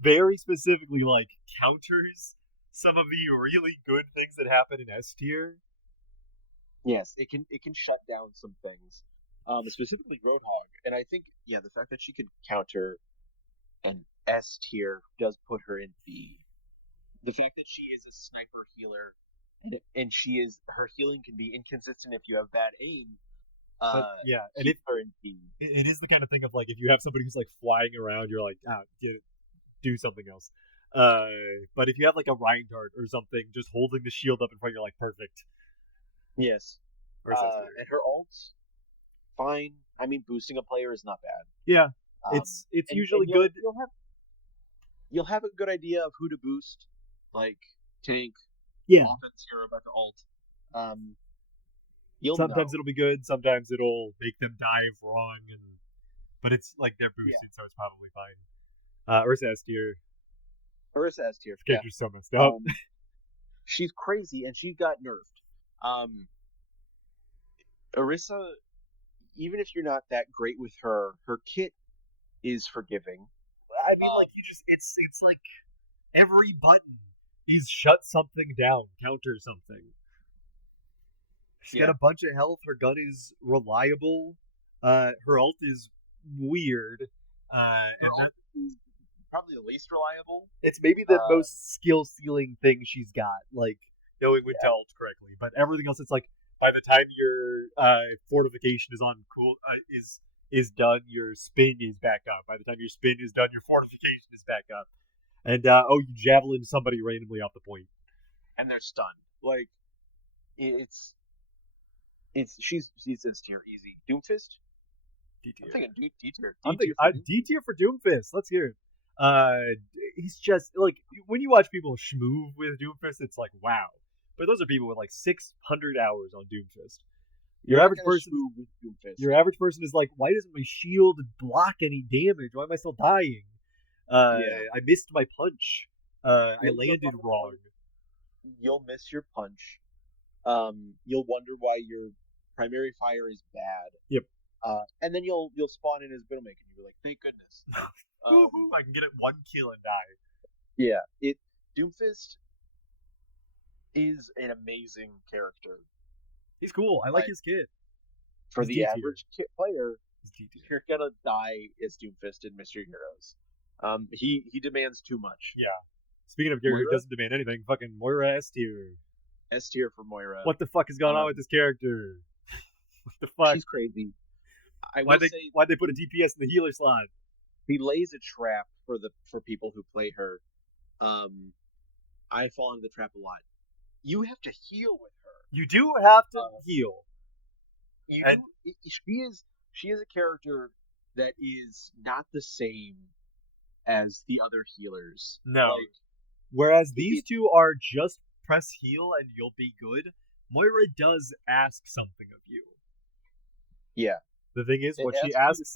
very specifically like counters some of the really good things that happen in S tier. Yes, it can shut down some things, specifically Roadhog, and I think the fact that she can counter an S tier does put her in B. The fact that she is a sniper healer, and her healing can be inconsistent if you have bad aim, But yeah, and Keep her in team. it is the kind of thing of like if you have somebody who's like flying around, you're like, do something else. But if you have like a Reinhardt or something just holding the shield up in front, you're like perfect. Yes. Or And her ults, fine. I mean, boosting a player is not bad. yeah, it's usually and good. You'll have a good idea of who to boost, like tank, Yeah, offense hero, about to ult. You'll sometimes know. it'll be good, sometimes it'll make them dive wrong, but it's like they're boosted, so it's probably fine. Ursa S tier. Orisa S tier. Yeah. Character's so messed up. She's crazy, and she got nerfed. Orisa, even if you're not that great with her, her kit is forgiving. I mean, like it's like every button is shut something down, counter something. She's got a bunch of health. Her gun is reliable. Her ult is weird. And that is probably the least reliable. It's maybe the most skill stealing thing she's got, like knowing when to ult correctly. But everything else, it's like by the time your fortification is on is done, your spin is back up. By the time your spin is done, your fortification is back up. And you javelin somebody randomly off the point, and they're stunned. Like it's she's S tier easy. Doomfist. D tier. I'm thinking D tier. D tier for Doomfist. Let's hear it. He's just like when you watch people schmoove with Doomfist, it's like wow. But those are people with like 600 hours on Doomfist. Your average person is like, why doesn't my shield block any damage? Why am I still dying? I missed my punch. I landed wrong. You'll miss your punch. You'll wonder why your primary fire is bad. Yep. And then you'll spawn in as Widowmaker, and you're like, thank goodness. I can get it one kill and die. Yeah. Doomfist is an amazing character. He's cool. I like his kit. For the average player, you're gonna die as Doomfist in Mystery Heroes. He demands too much. Yeah. Speaking of character who doesn't demand anything, fucking Moira S tier. S tier for Moira. What the fuck is going on with this character? What the fuck? She's crazy. Why'd they put a DPS in the healer slot? He lays a trap for people who play her. I fall into the trap a lot. You have to heal with her. You do have to heal. She is a character that is not the same as the other healers. No. Whereas these two are just press heal and you'll be good, Moira does ask something of you. Yeah. The thing is, what she asks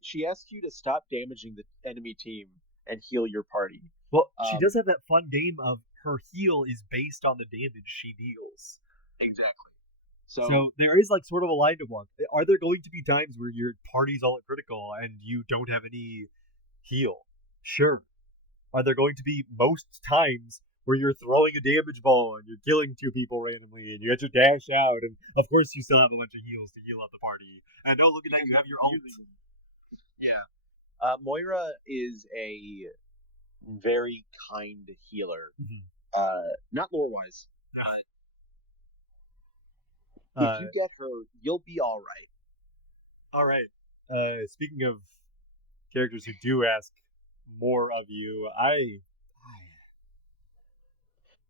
she asks you to stop damaging the enemy team and heal your party. Well, she does have that fun game of her heal is based on the damage she deals. Exactly. So there is like sort of a line to walk. Are there going to be times where your party's all at critical and you don't have any heal? Sure. Are there going to be most times where you're throwing a damage ball and you're killing two people randomly and you get your dash out and of course you still have a bunch of heals to heal out the party. And oh, look at that, you have your ult. Yeah. Moira is a very kind healer. Not lore-wise. If you get her, you'll be all right. All right. Speaking of characters who do ask more of you,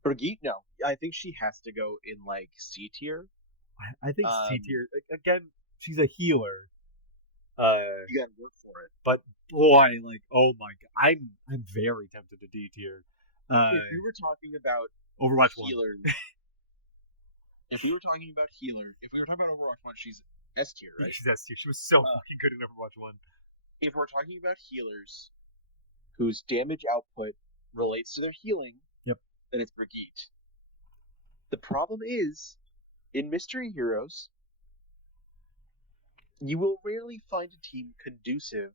Brigitte, no. I think she has to go in like C tier. I think C tier. Again, she's a healer. You gotta work for it. But boy, like, oh my god, I'm very tempted to D tier. If you were talking about Overwatch healers, if we were talking about Overwatch 1, she's S tier, right? She's S tier. She was so fucking good in Overwatch 1. If we're talking about healers whose damage output relates to their healing, then it's Brigitte. The problem is, in Mystery Heroes, you will rarely find a team conducive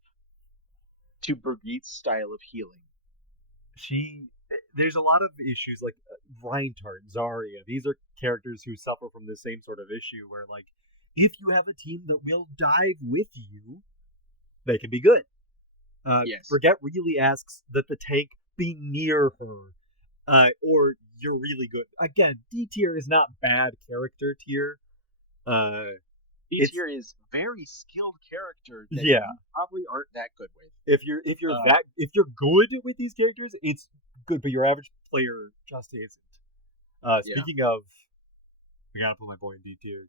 to Brigitte's style of healing. There's a lot of issues like Reinhardt, Zarya. These are characters who suffer from the same sort of issue where, like, if you have a team that will dive with you, they can be good. Brigitte really asks that the tank be near her, or you're really good. Again, D tier is not bad character tier. Uh, it's MysTIERy is very skilled character that yeah. you probably aren't that good with. Uh, If you're good with these characters, it's good, but your average player just isn't. yeah. Speaking of, I gotta put my boy in D tier.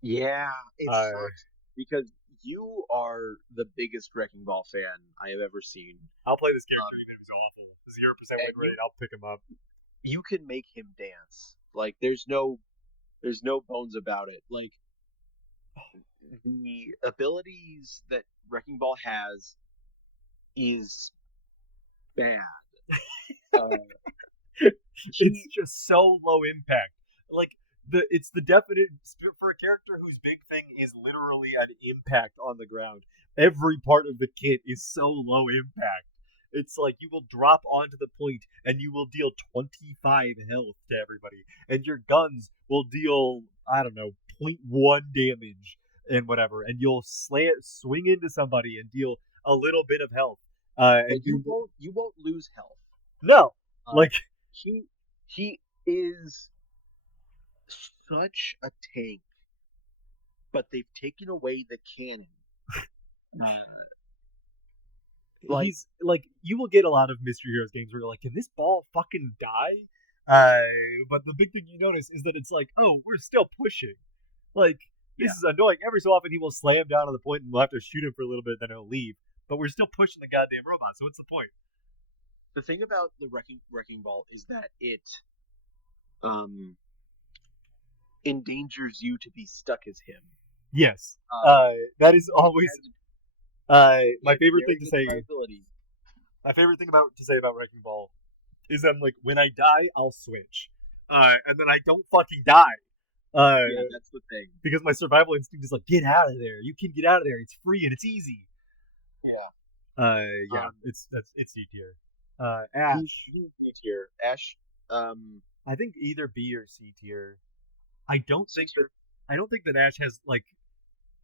Yeah, it Uh, sucks because you are the biggest Wrecking Ball fan I have ever seen. I'll play this character Um, even if he's awful. 0% win and rate. I'll pick him up. you can make him dance. Like there's no bones about it. Like the abilities that Wrecking Ball has is bad. Uh, It's he just so low impact. Like it's the definite for a character whose big thing is literally an impact on the ground. Every part of the kit is so low impact. It's like you will drop onto the point and you will deal 25 health to everybody, and your guns will deal, I don't know, point 0.1 damage and whatever, and you'll swing into somebody and deal a little bit of health. but And you you won't lose health. no, Uh, like he he is such a tank, but they've taken away the cannon. Uh, like he's like you will get a lot of Mystery Heroes games where you're like, can this ball fucking die? But the big thing you notice is that it's like, oh, we're still pushing. Like this yeah, is annoying. Every so often he will slam down on the point and we'll have to shoot him for a little bit, then he'll leave. But we're still pushing the goddamn robot. So what's the point? the thing about the wrecking ball is that it um endangers you to be stuck as him. Yes. Uh, That is he always has, he my has favorite thing very to good say. viability. My favorite thing about Wrecking Ball is I'm like, when I die, I'll switch, and then I don't fucking die. Uh, Yeah, that's the thing. because my survival instinct is like, get out of there. You can get out of there. It's free and it's easy. Yeah. Yeah, it's C tier. He's Ash, he's tier. Ash, I think either B or C tier. I don't C think that tier. I don't think that Ash has like.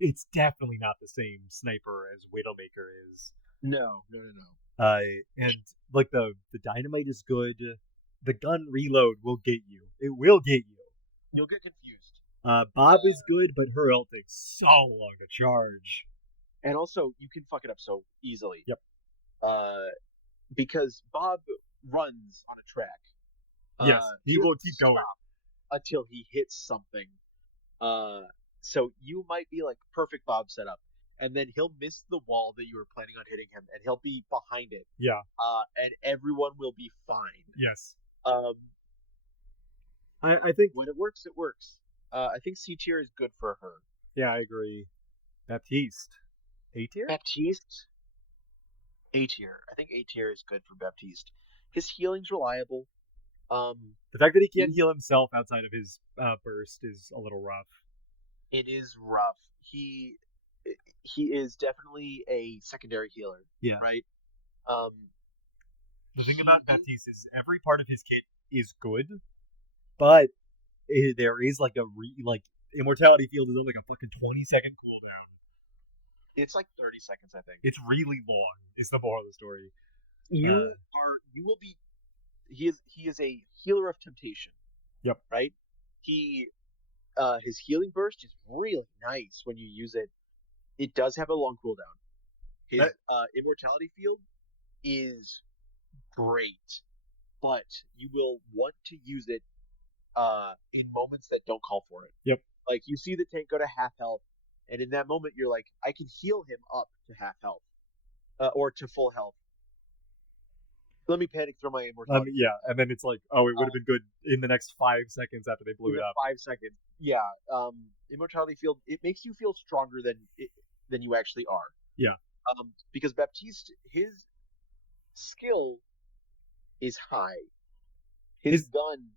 It's definitely not the same sniper as Widowmaker is. No, no, no, no. And like the dynamite is good. The gun reload will get you. It will get you. You'll get confused. Bob Uh, is good, but her ult takes so long to charge. and also, you can fuck it up so easily. Yep. Uh, because Bob runs on a track. Yes, he He'll will keep going. stop until he hits something. Uh, so you might be like perfect Bob setup, and then he'll miss the wall that you were planning on hitting him, and he'll be behind it. Yeah. And everyone will be fine. Yes. Um, I think. when it works, it works. I think C tier is good for her. Yeah, I agree. Baptiste, A tier. Baptiste, A tier. I think A tier is good for Baptiste. His healing's reliable. The fact that he can't he- heal himself outside of his burst is a little rough. it is rough. He is definitely a secondary healer. Yeah. Right. Um, The thing about Baptiste is every part of his kit is good, but there is like like immortality field is only like a fucking 20-second cooldown. it's like 30 seconds, I think. It's really long. Is the moral of the story. You will be. He is a healer of temptation. Yep. Right. He his healing burst is really nice when you use it. It does have a long cooldown. His immortality field is great, but you will want to use it in moments that don't call for it. Yep. Like you see the tank go to half health, and in that moment you're like, I can heal him up to half health, or to full health. Let me panic throw my immortality. Yeah, and then it's like, oh, it would have been good in the next 5 seconds after they blew it up. 5 seconds. Yeah. Immortality field, it makes you feel stronger than you actually are. Yeah. Because Baptiste, his skill is high. His gun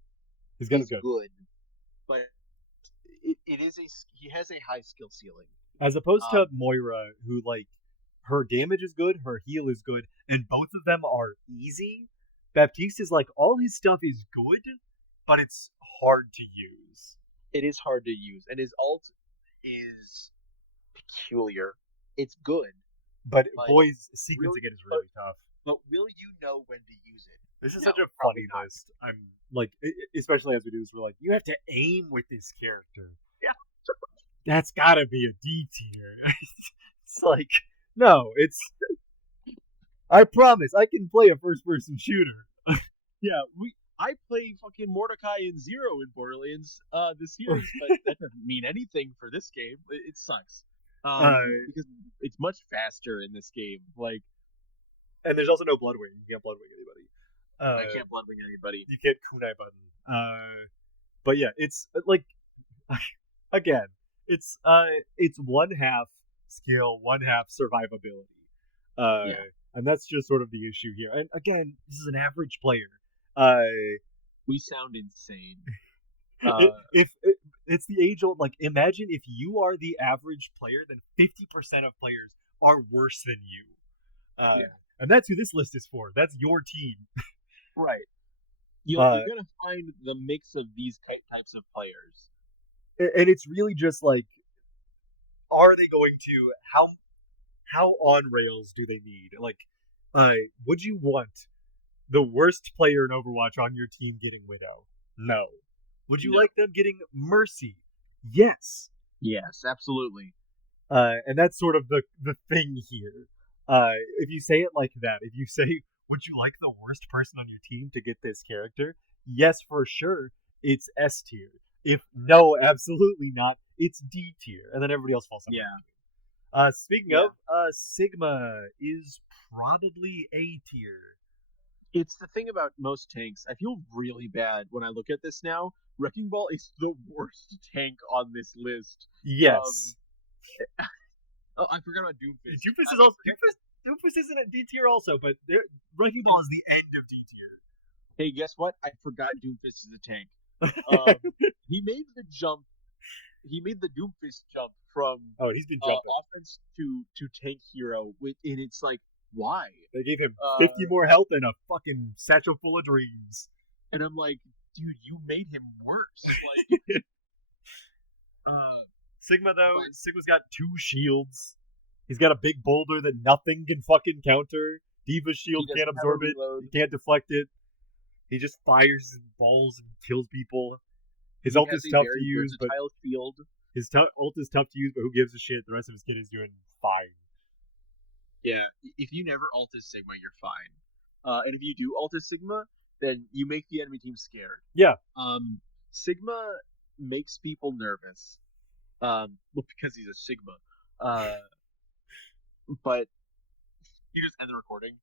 His gun is is good. good, but he has a high skill ceiling. As opposed to Moira, who like her damage is good, her heal is good, and both of them are easy. Baptiste is like all his stuff is good, but it's hard to use. It is hard to use, and his ult is peculiar. It's good, But But boys, sequencing it is really tough. but will you know when to use it? This is No, such a probably funny not. list. I'm like, especially as we do this, we're like, you have to aim with this character. Yeah. that's gotta be a D tier. It's like, no, it's. I promise, I can play a first-person shooter. Yeah, I play fucking Mordecai and Zero in Borderlands this series, but that doesn't mean anything for this game. It sucks. Uh, Because it's much faster in this game. Like and there's also no Bloodwing. You can't Bloodwing anybody. I can't bloodwing anybody. You can't kunai button. But yeah, it's like again, it's one half skill, one half survivability. Yeah. And that's just sort of the issue here. And again, this is an average player. Uh, We sound insane. if it's the age old, like imagine if you are the average player, then 50% of players are worse than you. Yeah. And that's who this list is for. That's your team. Right. You're gonna find the mix of these types of players. And it's really just like, are they going to how on rails do they need? Like, would you want the worst player in Overwatch on your team getting Widow? No. Would you No. like them getting Mercy? Yes. Yes, absolutely. And that's sort of the thing here. If you say it like that, if you say, would you like the worst person on your team to get this character? Yes, for sure, it's S tier. If no, absolutely not, it's D tier. And then everybody else falls somewhere. Yeah. Speaking Yeah. of, Sigma is probably A tier. It's the thing about most tanks. I feel really bad when I look at this now. Wrecking Ball is the worst tank on this list. Yes. Oh, I forgot about Doomfist. Doomfist is also Doomfist isn't at D tier also, but Wrecking Ball is the end of D tier. Hey, guess what? I forgot Doomfist is a tank. He made the jump. He made the Doomfist jump from he's been jumping offense to tank hero, and it's like, why? They gave him 50 more health and a fucking satchel full of dreams. And I'm like, dude, you made him worse. Like, Sigma though, Sigma's got 2 shields. He's got a big boulder that nothing can fucking counter. Diva's shield can't absorb it. He can't deflect it. He just fires and balls and kills people. His ult is tough to use, but field. His ult is tough to use, but who gives a shit? The rest of his kit is doing fine. Yeah, if you never ult as Sigma, you're fine. And if you do ult as Sigma, then you make the enemy team scared. Yeah. Sigma makes people nervous. Well, because he's a Sigma. But you just end the recording.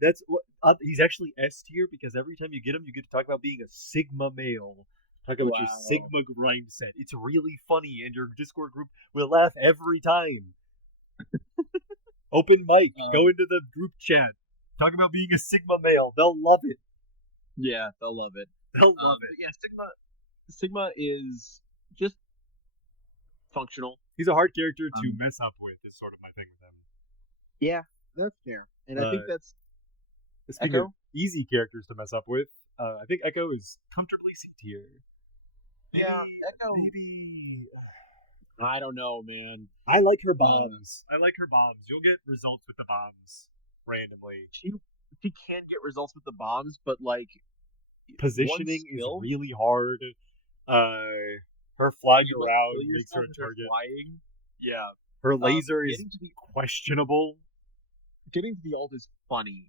That's what he's actually S tier because every time you get him, you get to talk about being a Sigma male. Talk about your Sigma grind set. It's really funny, and your Discord group will laugh every time. Open mic, go into the group chat, talk about being a Sigma male. They'll love it. Yeah, they'll love it. They'll love it. Yeah, Sigma is just functional. He's a hard character to mess up with. Is sort of my thing with him. Yeah, that's fair, and I think that's Echo. Of easy characters to mess up with. I think Echo is comfortably C tier. Yeah, Echo. Maybe. I don't know, man. I like her bombs. You'll get results with the bombs randomly. She can get results with the bombs, but like positioning is really hard. Her flying around makes her a target. Flying. Yeah. Her laser is questionable. Getting to the ult is funny.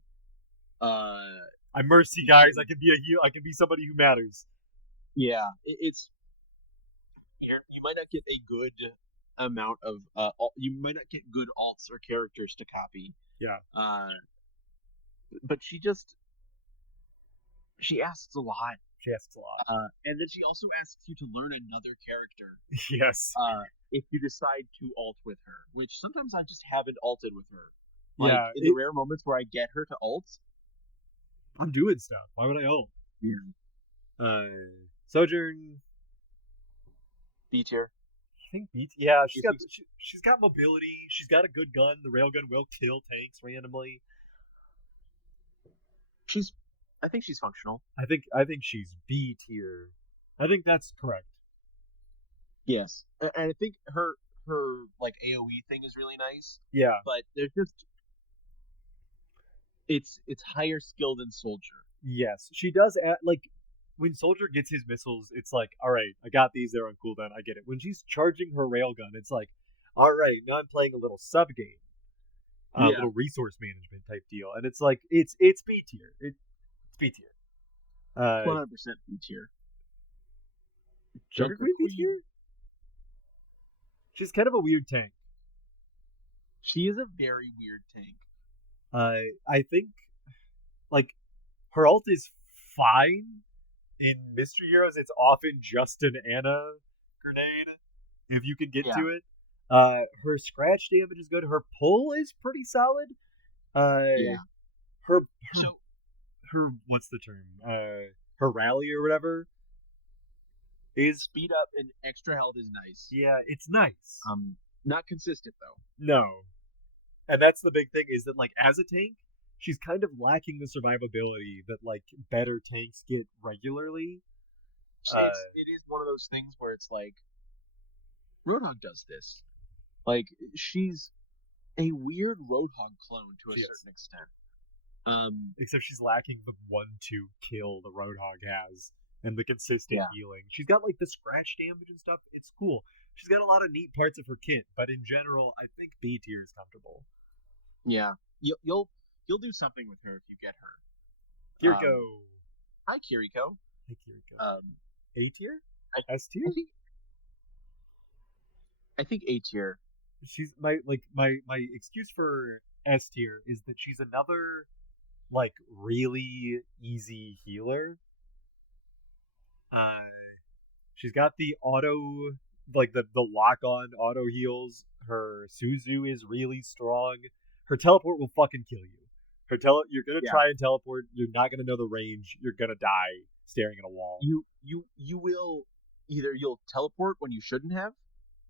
I'm Mercy, guys. I can be a heel. I can be somebody who matters. Yeah, it's you might not get a good amount of you might not get good alts or characters to copy. Yeah. But she asks a lot. And then she also asks you to learn another character. Yes. If you decide to ult with her, which sometimes I just haven't ulted with her. Like, in the rare moments where I get her to ult, I'm doing stuff. Why would I ult? Yeah. Sojourn. B tier. I think B tier. Yeah, she's got mobility. She's got a good gun. The railgun will kill tanks randomly. I think she's functional. I think she's B tier. I think that's correct. Yes, and I think her like AOE thing is really nice. Yeah, but there's just it's higher skill than soldier. Yes, she does. Like when Soldier gets his missiles, it's like, all right, I got these. They're on cooldown. I get it. When she's charging her railgun, it's like, all right, now I'm playing a little sub game, a Yeah, little resource management type deal, and it's like it's B tier. It's B tier. 100% B tier. Junker Junker Queen B Queen. tier. She's kind of a weird tank. She is a very weird tank. I think like her ult is fine. In Mystery Heroes, it's often just an Ana grenade if you can get Yeah. to it. Her scratch damage is good. Her pull is pretty solid. Yeah. Her So her what's the term? Her rally or whatever is speed up and extra health is nice. yeah, it's nice. Not consistent though. No, and that's the big thing is that like as a tank, she's kind of lacking the survivability that like better tanks get regularly. It is one of those things where it's like Roadhog does this. Like she's a weird Roadhog clone to a She is. certain extent. Except she's lacking the 1-2 kill the Roadhog has and the consistent Yeah. healing. She's got like the scratch damage and stuff. It's cool. She's got a lot of neat parts of her kit, but in general, I think B tier is comfortable. Yeah, you'll do something with her if you get her. Kiriko. Hi, Kiriko. Hey, Kiriko. A tier? I- S tier? I think A tier. She's my excuse for S tier is that she's another like really easy healer. She's got the auto like the lock on auto heals. Her Suzu is really strong. Her teleport will fucking kill you. You're gonna try and teleport. You're not gonna know the range. You're gonna die staring at a wall. You will either you'll teleport when you shouldn't have,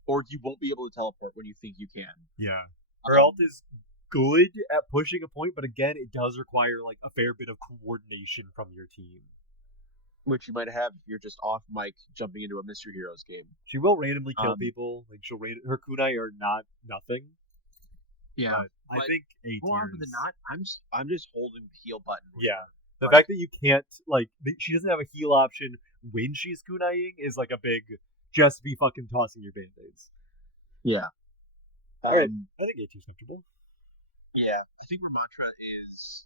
or you won't be able to teleport when you think you can. Yeah. Her ult is good at pushing a point, but again, it does require like a fair bit of coordination from your team. Which you might have if you're just off mic jumping into a Mystery Heroes game. She will randomly kill people. Like her kunai are not nothing. Yeah, but I think A tier. More often than not, I'm just holding the heal button. Yeah, the fact that you can't like she doesn't have a heal option when she's kunaiing is like a big just be fucking tossing your band-aids. Yeah. All right, I think A tier's comfortable. Yeah, I think Ramatra is.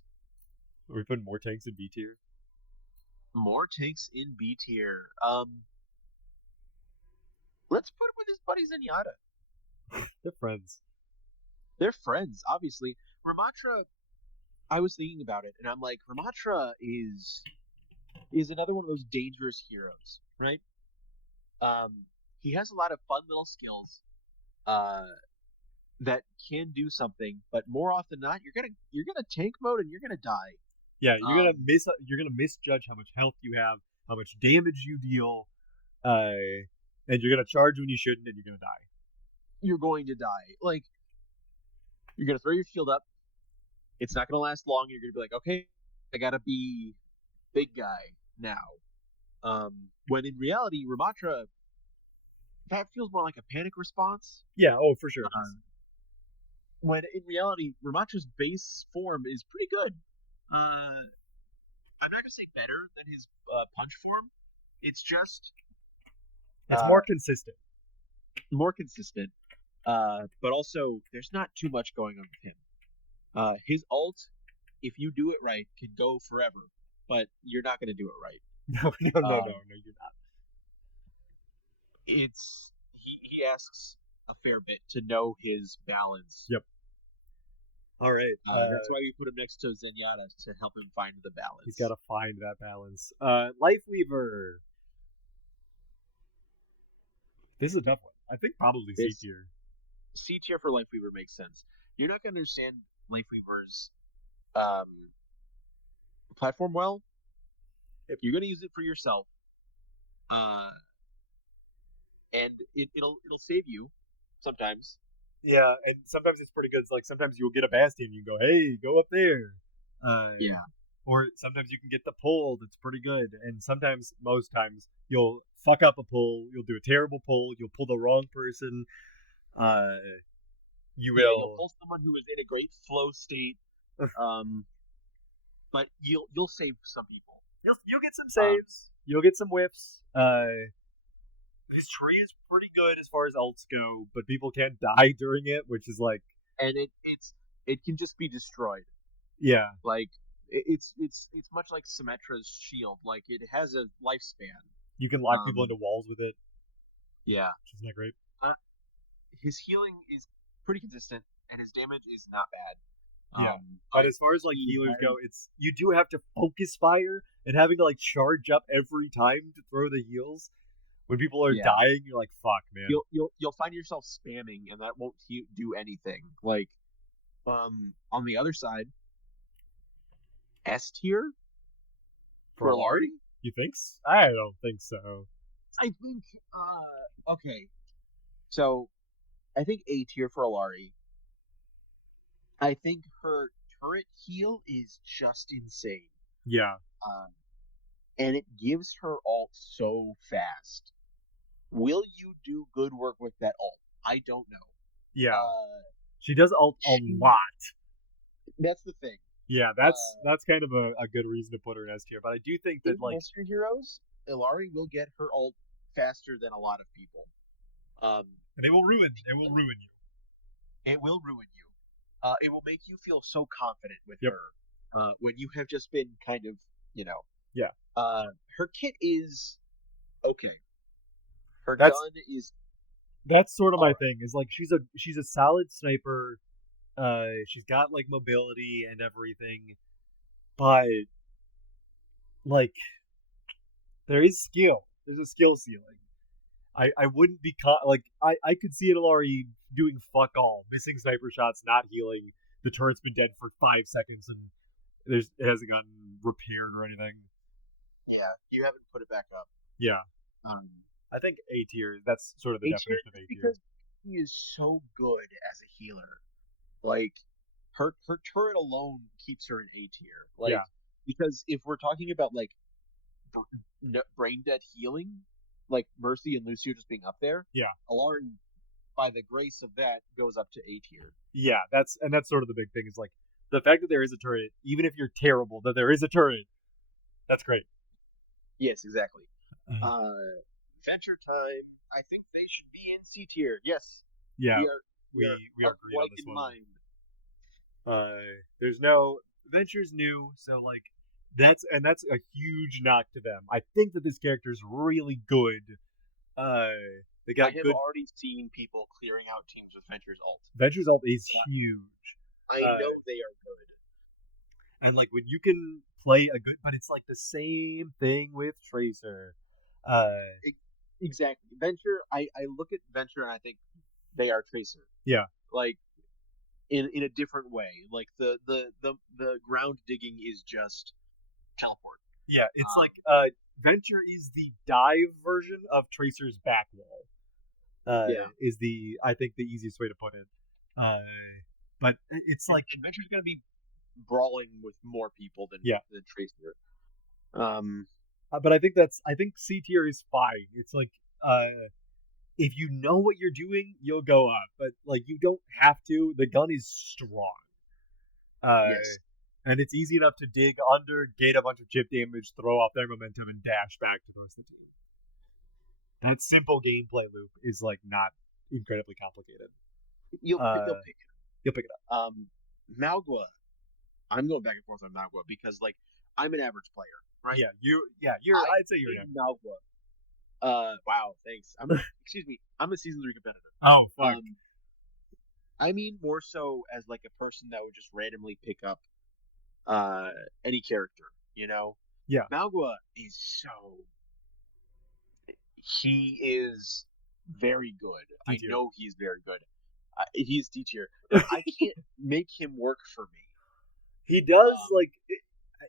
Are we putting more tanks in B tier? More tanks in B tier. Let's put him with his buddy Zenyatta. They're friends. They're friends, obviously. Ramatra, I was thinking about it, and I'm like, Ramatra is another one of those dangerous heroes, right? He has a lot of fun little skills, that can do something, but more often than not, you're gonna tank mode and you're gonna die. Yeah, you're gonna misjudge how much health you have, how much damage you deal, and you're gonna charge when you shouldn't, and you're gonna die. You're going to die. Like, you're gonna throw your shield up. It's not gonna last long. You're gonna be like, okay, I gotta be big guy now. When in reality, Ramatra, that feels more like a panic response. Yeah, oh for sure. When in reality, Ramatra's base form is pretty good. I'm not gonna say better than his punch form. It's just more consistent. More consistent. But also there's not too much going on with him. His ult, if you do it right, can go forever, but you're not gonna do it right. No, you're not. It's he asks a fair bit to know his balance. Yep. All right. That's why we put him next to Zenyatta to help him find the balance. He's got to find that balance. Lifeweaver. This is a tough one. I think probably C tier. C tier for Lifeweaver makes sense. You're not going to understand Lifeweaver's platform well. If you're going to use it for yourself, and it'll save you sometimes. Yeah, and sometimes it's pretty good. It's like sometimes you'll get a bastion, you go, hey, go up there. Yeah. Or sometimes you can get the pull that's pretty good, and most times, you'll fuck up a pull. You'll do a terrible pull. You'll pull the wrong person. You'll pull someone who is in a great flow state. But you'll save some people. You'll get some saves. You'll get some whiffs. His tree is pretty good as far as ults go, but people can die during it, which is like, And it can just be destroyed. yeah, Like it's much like Symmetra's shield. Like it has a lifespan. you can lock people Um, into walls with it, yeah. which is not great. Uh, his healing is pretty consistent, and his damage is not bad. Yeah. But But as far as like he healers has, go, it's you do have to focus fire and having to like charge up every time to throw the heals. When people are yeah, dying, you're like, fuck, man. you'll find yourself spamming, and that won't do anything. Like on the other side, S tier For for a Lari. Lari? You think? I don't think so. I think okay. So I think A tier for Alari. I think her turret heal is just insane. Yeah. Um, and it gives her ult so fast. Will you do good work with that ult? I don't know. Yeah. Uh, She does ult a lot. that's the thing. Yeah, that's kind of a good reason to put her in S tier. But I do think that In like Mystery Heroes, Ilari will get her ult faster than a lot of people. and it will ruin you. It will ruin you. It will make you feel so confident with Yep. her when you have just been kind of, you know. Yeah. Her kit is okay. Her That's gun is that's sort of my alright. thing. Is like she's a solid sniper. She's got like mobility and everything, but like there is skill. There's a skill ceiling. I wouldn't be like I could see it already doing fuck all, missing sniper shots, not healing. The turret's been dead for 5 seconds and it hasn't gotten repaired or anything. Yeah, you haven't put it back up. Yeah, Um, I think A tier. That's sort of the A tier definition of is A tier. because he is so good as a healer. Like her turret alone keeps her in A tier. Like Yeah, because if we're talking about like brain dead healing, like Mercy and Lucio just being up there, yeah, Alarm by the grace of that goes up to A tier. yeah. That's sort of the big thing. Is like the fact that there is a turret, even if you're terrible, that there is a turret. That's great. Yes, exactly. Uh, Venture Time. I think they should be in C tier. Yes, yeah, we are. We are we are agreed on quite this in one. mind. There's no Venture's new, so like that's a huge knock to them. I think that this character is really good. They I got have good. already seen people clearing out teams with Venture's ult. Venture's ult is huge, I know they are good. and like when you can play a good, but it's like the same thing with Tracer. Uh, Exactly. Venture. I look at Venture and I think they are Tracer. yeah, Like in a different way. Like the ground digging is just teleport. yeah. It's Um, like Venture is the dive version of Tracer's back wall. yeah. Is the I think the easiest way to put it. But it's like And Venture's gonna be brawling with more people yeah. than Tracer. Um, But I think C tier is fine. It's like if you know what you're doing, you'll go up, but like you don't have to. The gun is strong, yes. and it's easy enough to dig under, get a bunch of chip damage, throw off their momentum, and dash back to the rest of the team. That simple gameplay loop is like not incredibly complicated. You'll Uh, pick it. you'll pick it up. Malgua. I'm going back and forth on Malgua because like I'm an average player, right? You're. I'd say you're an average. Malgua. Wow, thanks. Excuse me. I'm a season 3 competitor. Oh fuck. I mean more so as like a person that would just randomly pick up any character, you know. Yeah. Malgua is he is very good. I D-tier. know he's very good. He's D tier. I can't make him work for me. He does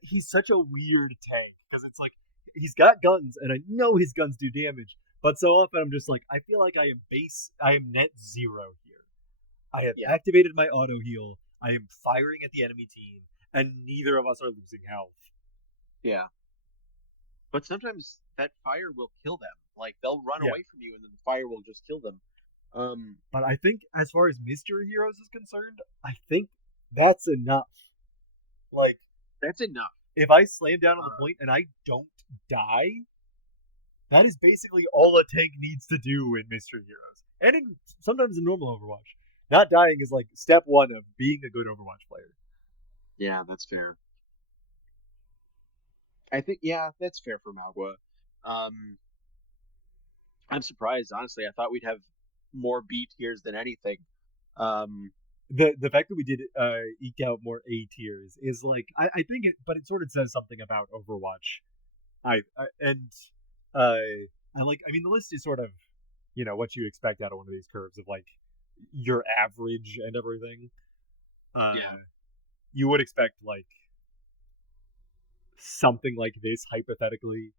he's such a weird tank because it's like he's got guns and I know his guns do damage, but so often I'm just like I feel like I am net zero here. I have activated my auto heal. I am firing at the enemy team, and neither of us are losing health. Yeah. But sometimes that fire will kill them. Like they'll run away from you and then the fire will just kill them. But I think as far as Mystery Heroes is concerned, I think that's enough. Like that's enough. if I slam down on the point and I don't die, That is basically all a tank needs to do in Mystery Heroes, and sometimes in normal Overwatch. Not dying is like step one of being a good Overwatch player. Yeah, that's fair. I think yeah, that's fair for Malgua. Um, I'm surprised, honestly. I thought we'd have more B tiers than anything. Um, The fact that we did eke out more A tiers is like I think it, but it sort of says something about Overwatch. I and I like. I mean, the list is sort of what you expect out of one of these curves of like your average and everything. Uh, yeah. you would expect like something like this hypothetically.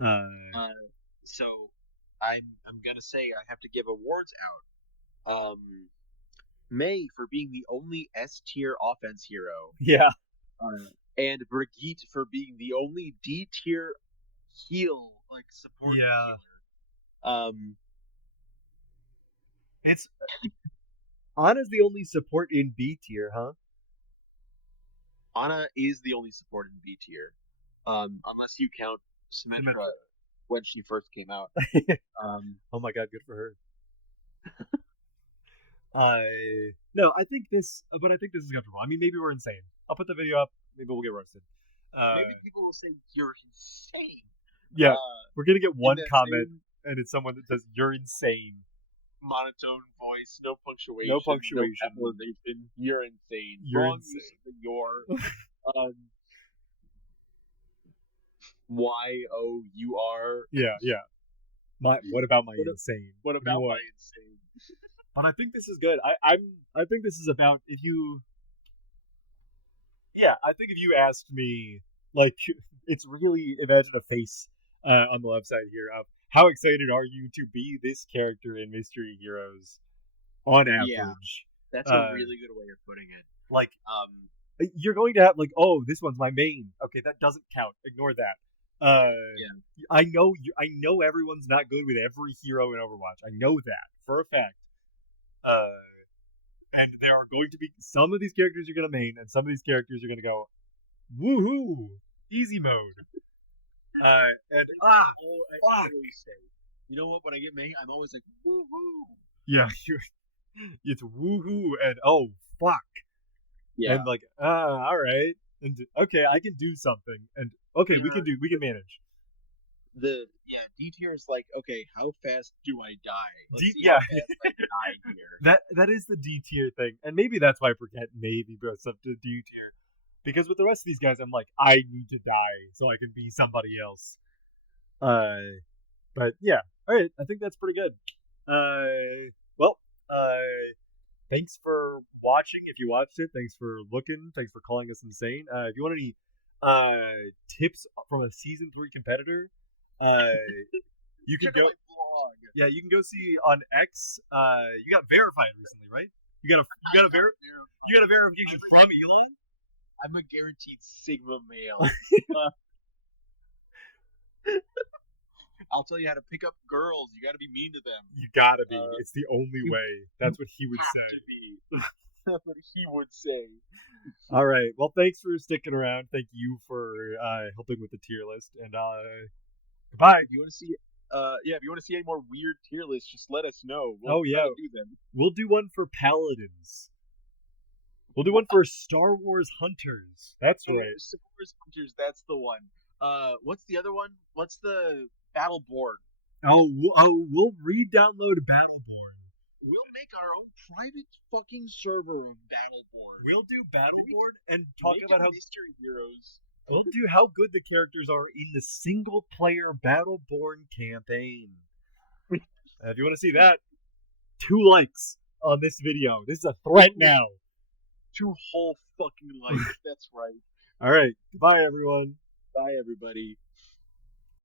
Uh, Uh, so I'm gonna say I have to give awards out. May for being the only S tier offense hero, yeah, and Brigitte for being the only D tier heal, like support yeah. healer. It's Ana's the only support in B tier, huh? Ana is the only support in B tier, unless you count Symmetra when she first came out. Oh my god, good for her. No, I think this, but I think this is comfortable. I mean, maybe we're insane. I'll put the video up. Maybe we'll get roasted. Maybe people will say you're insane. Yeah, we're gonna get one comment, same and it's someone that says you're insane. monotone voice, no punctuation, No punctuation. no capitalization. You're insane. You're Wrong insane. use of the your. Um, YOUR. Yeah, yeah. What about my insane? What about my insane? But I think this is good. I think this is about if you. Yeah, I think if you asked me, like, it's really imagine a face on the left side here of how excited are you to be this character in Mystery Heroes on average. Yeah, that's a really good way of putting it. Like, you're going to have like, oh, this one's my main. Okay, that doesn't count. Ignore that. Yeah. I know everyone's not good with every hero in Overwatch. I know that for a fact. And there are going to be some of these characters you're going to main, and some of these characters you're going to go, woohoo, easy mode. And I always say, you know what? When I get main, I'm always like, woohoo. Yeah, it's woohoo and oh fuck. Yeah. And like, all right, and okay, I can do something, and okay, we can manage. D tier is like, okay, how fast do I die? Let's see how fast I die here. That is the D tier thing, and maybe that's why I forget maybe goes up to D tier, because with the rest of these guys, I'm like, I need to die so I can be somebody else. But yeah, all right, I think that's pretty good. Well, thanks for watching. If you watched it, thanks for looking. Thanks for calling us insane. If you want any tips from a season 3 competitor, you can go. Yeah, you can go see on X. You got verified recently, right? You got a verification from Elon. I'm a guaranteed Sigma male. I'll tell you how to pick up girls. You got to be mean to them. You gotta be. It's the only way. That's what he would say. That's what he would say. All right. Well, thanks for sticking around. Thank you for helping with the tier list. And goodbye. If you want to see, if you want to see any more weird tier lists, just let us know. We'll do them. We'll do one for paladins. We'll do one for Star Wars Hunters. That's right. Star Wars Hunters. That's the one. What's the other one? What's the Battleborn? We'll re-download Battleborn. We'll make our own private fucking server of Battleborn. We'll do Battleborn and talk about how Mystery Heroes. We'll do how good the characters are in the single-player Battleborn campaign. If you want to see that, 2 likes on this video. This is a threat now. 2 whole fucking likes. That's right. All right. Goodbye, everyone. Bye, everybody.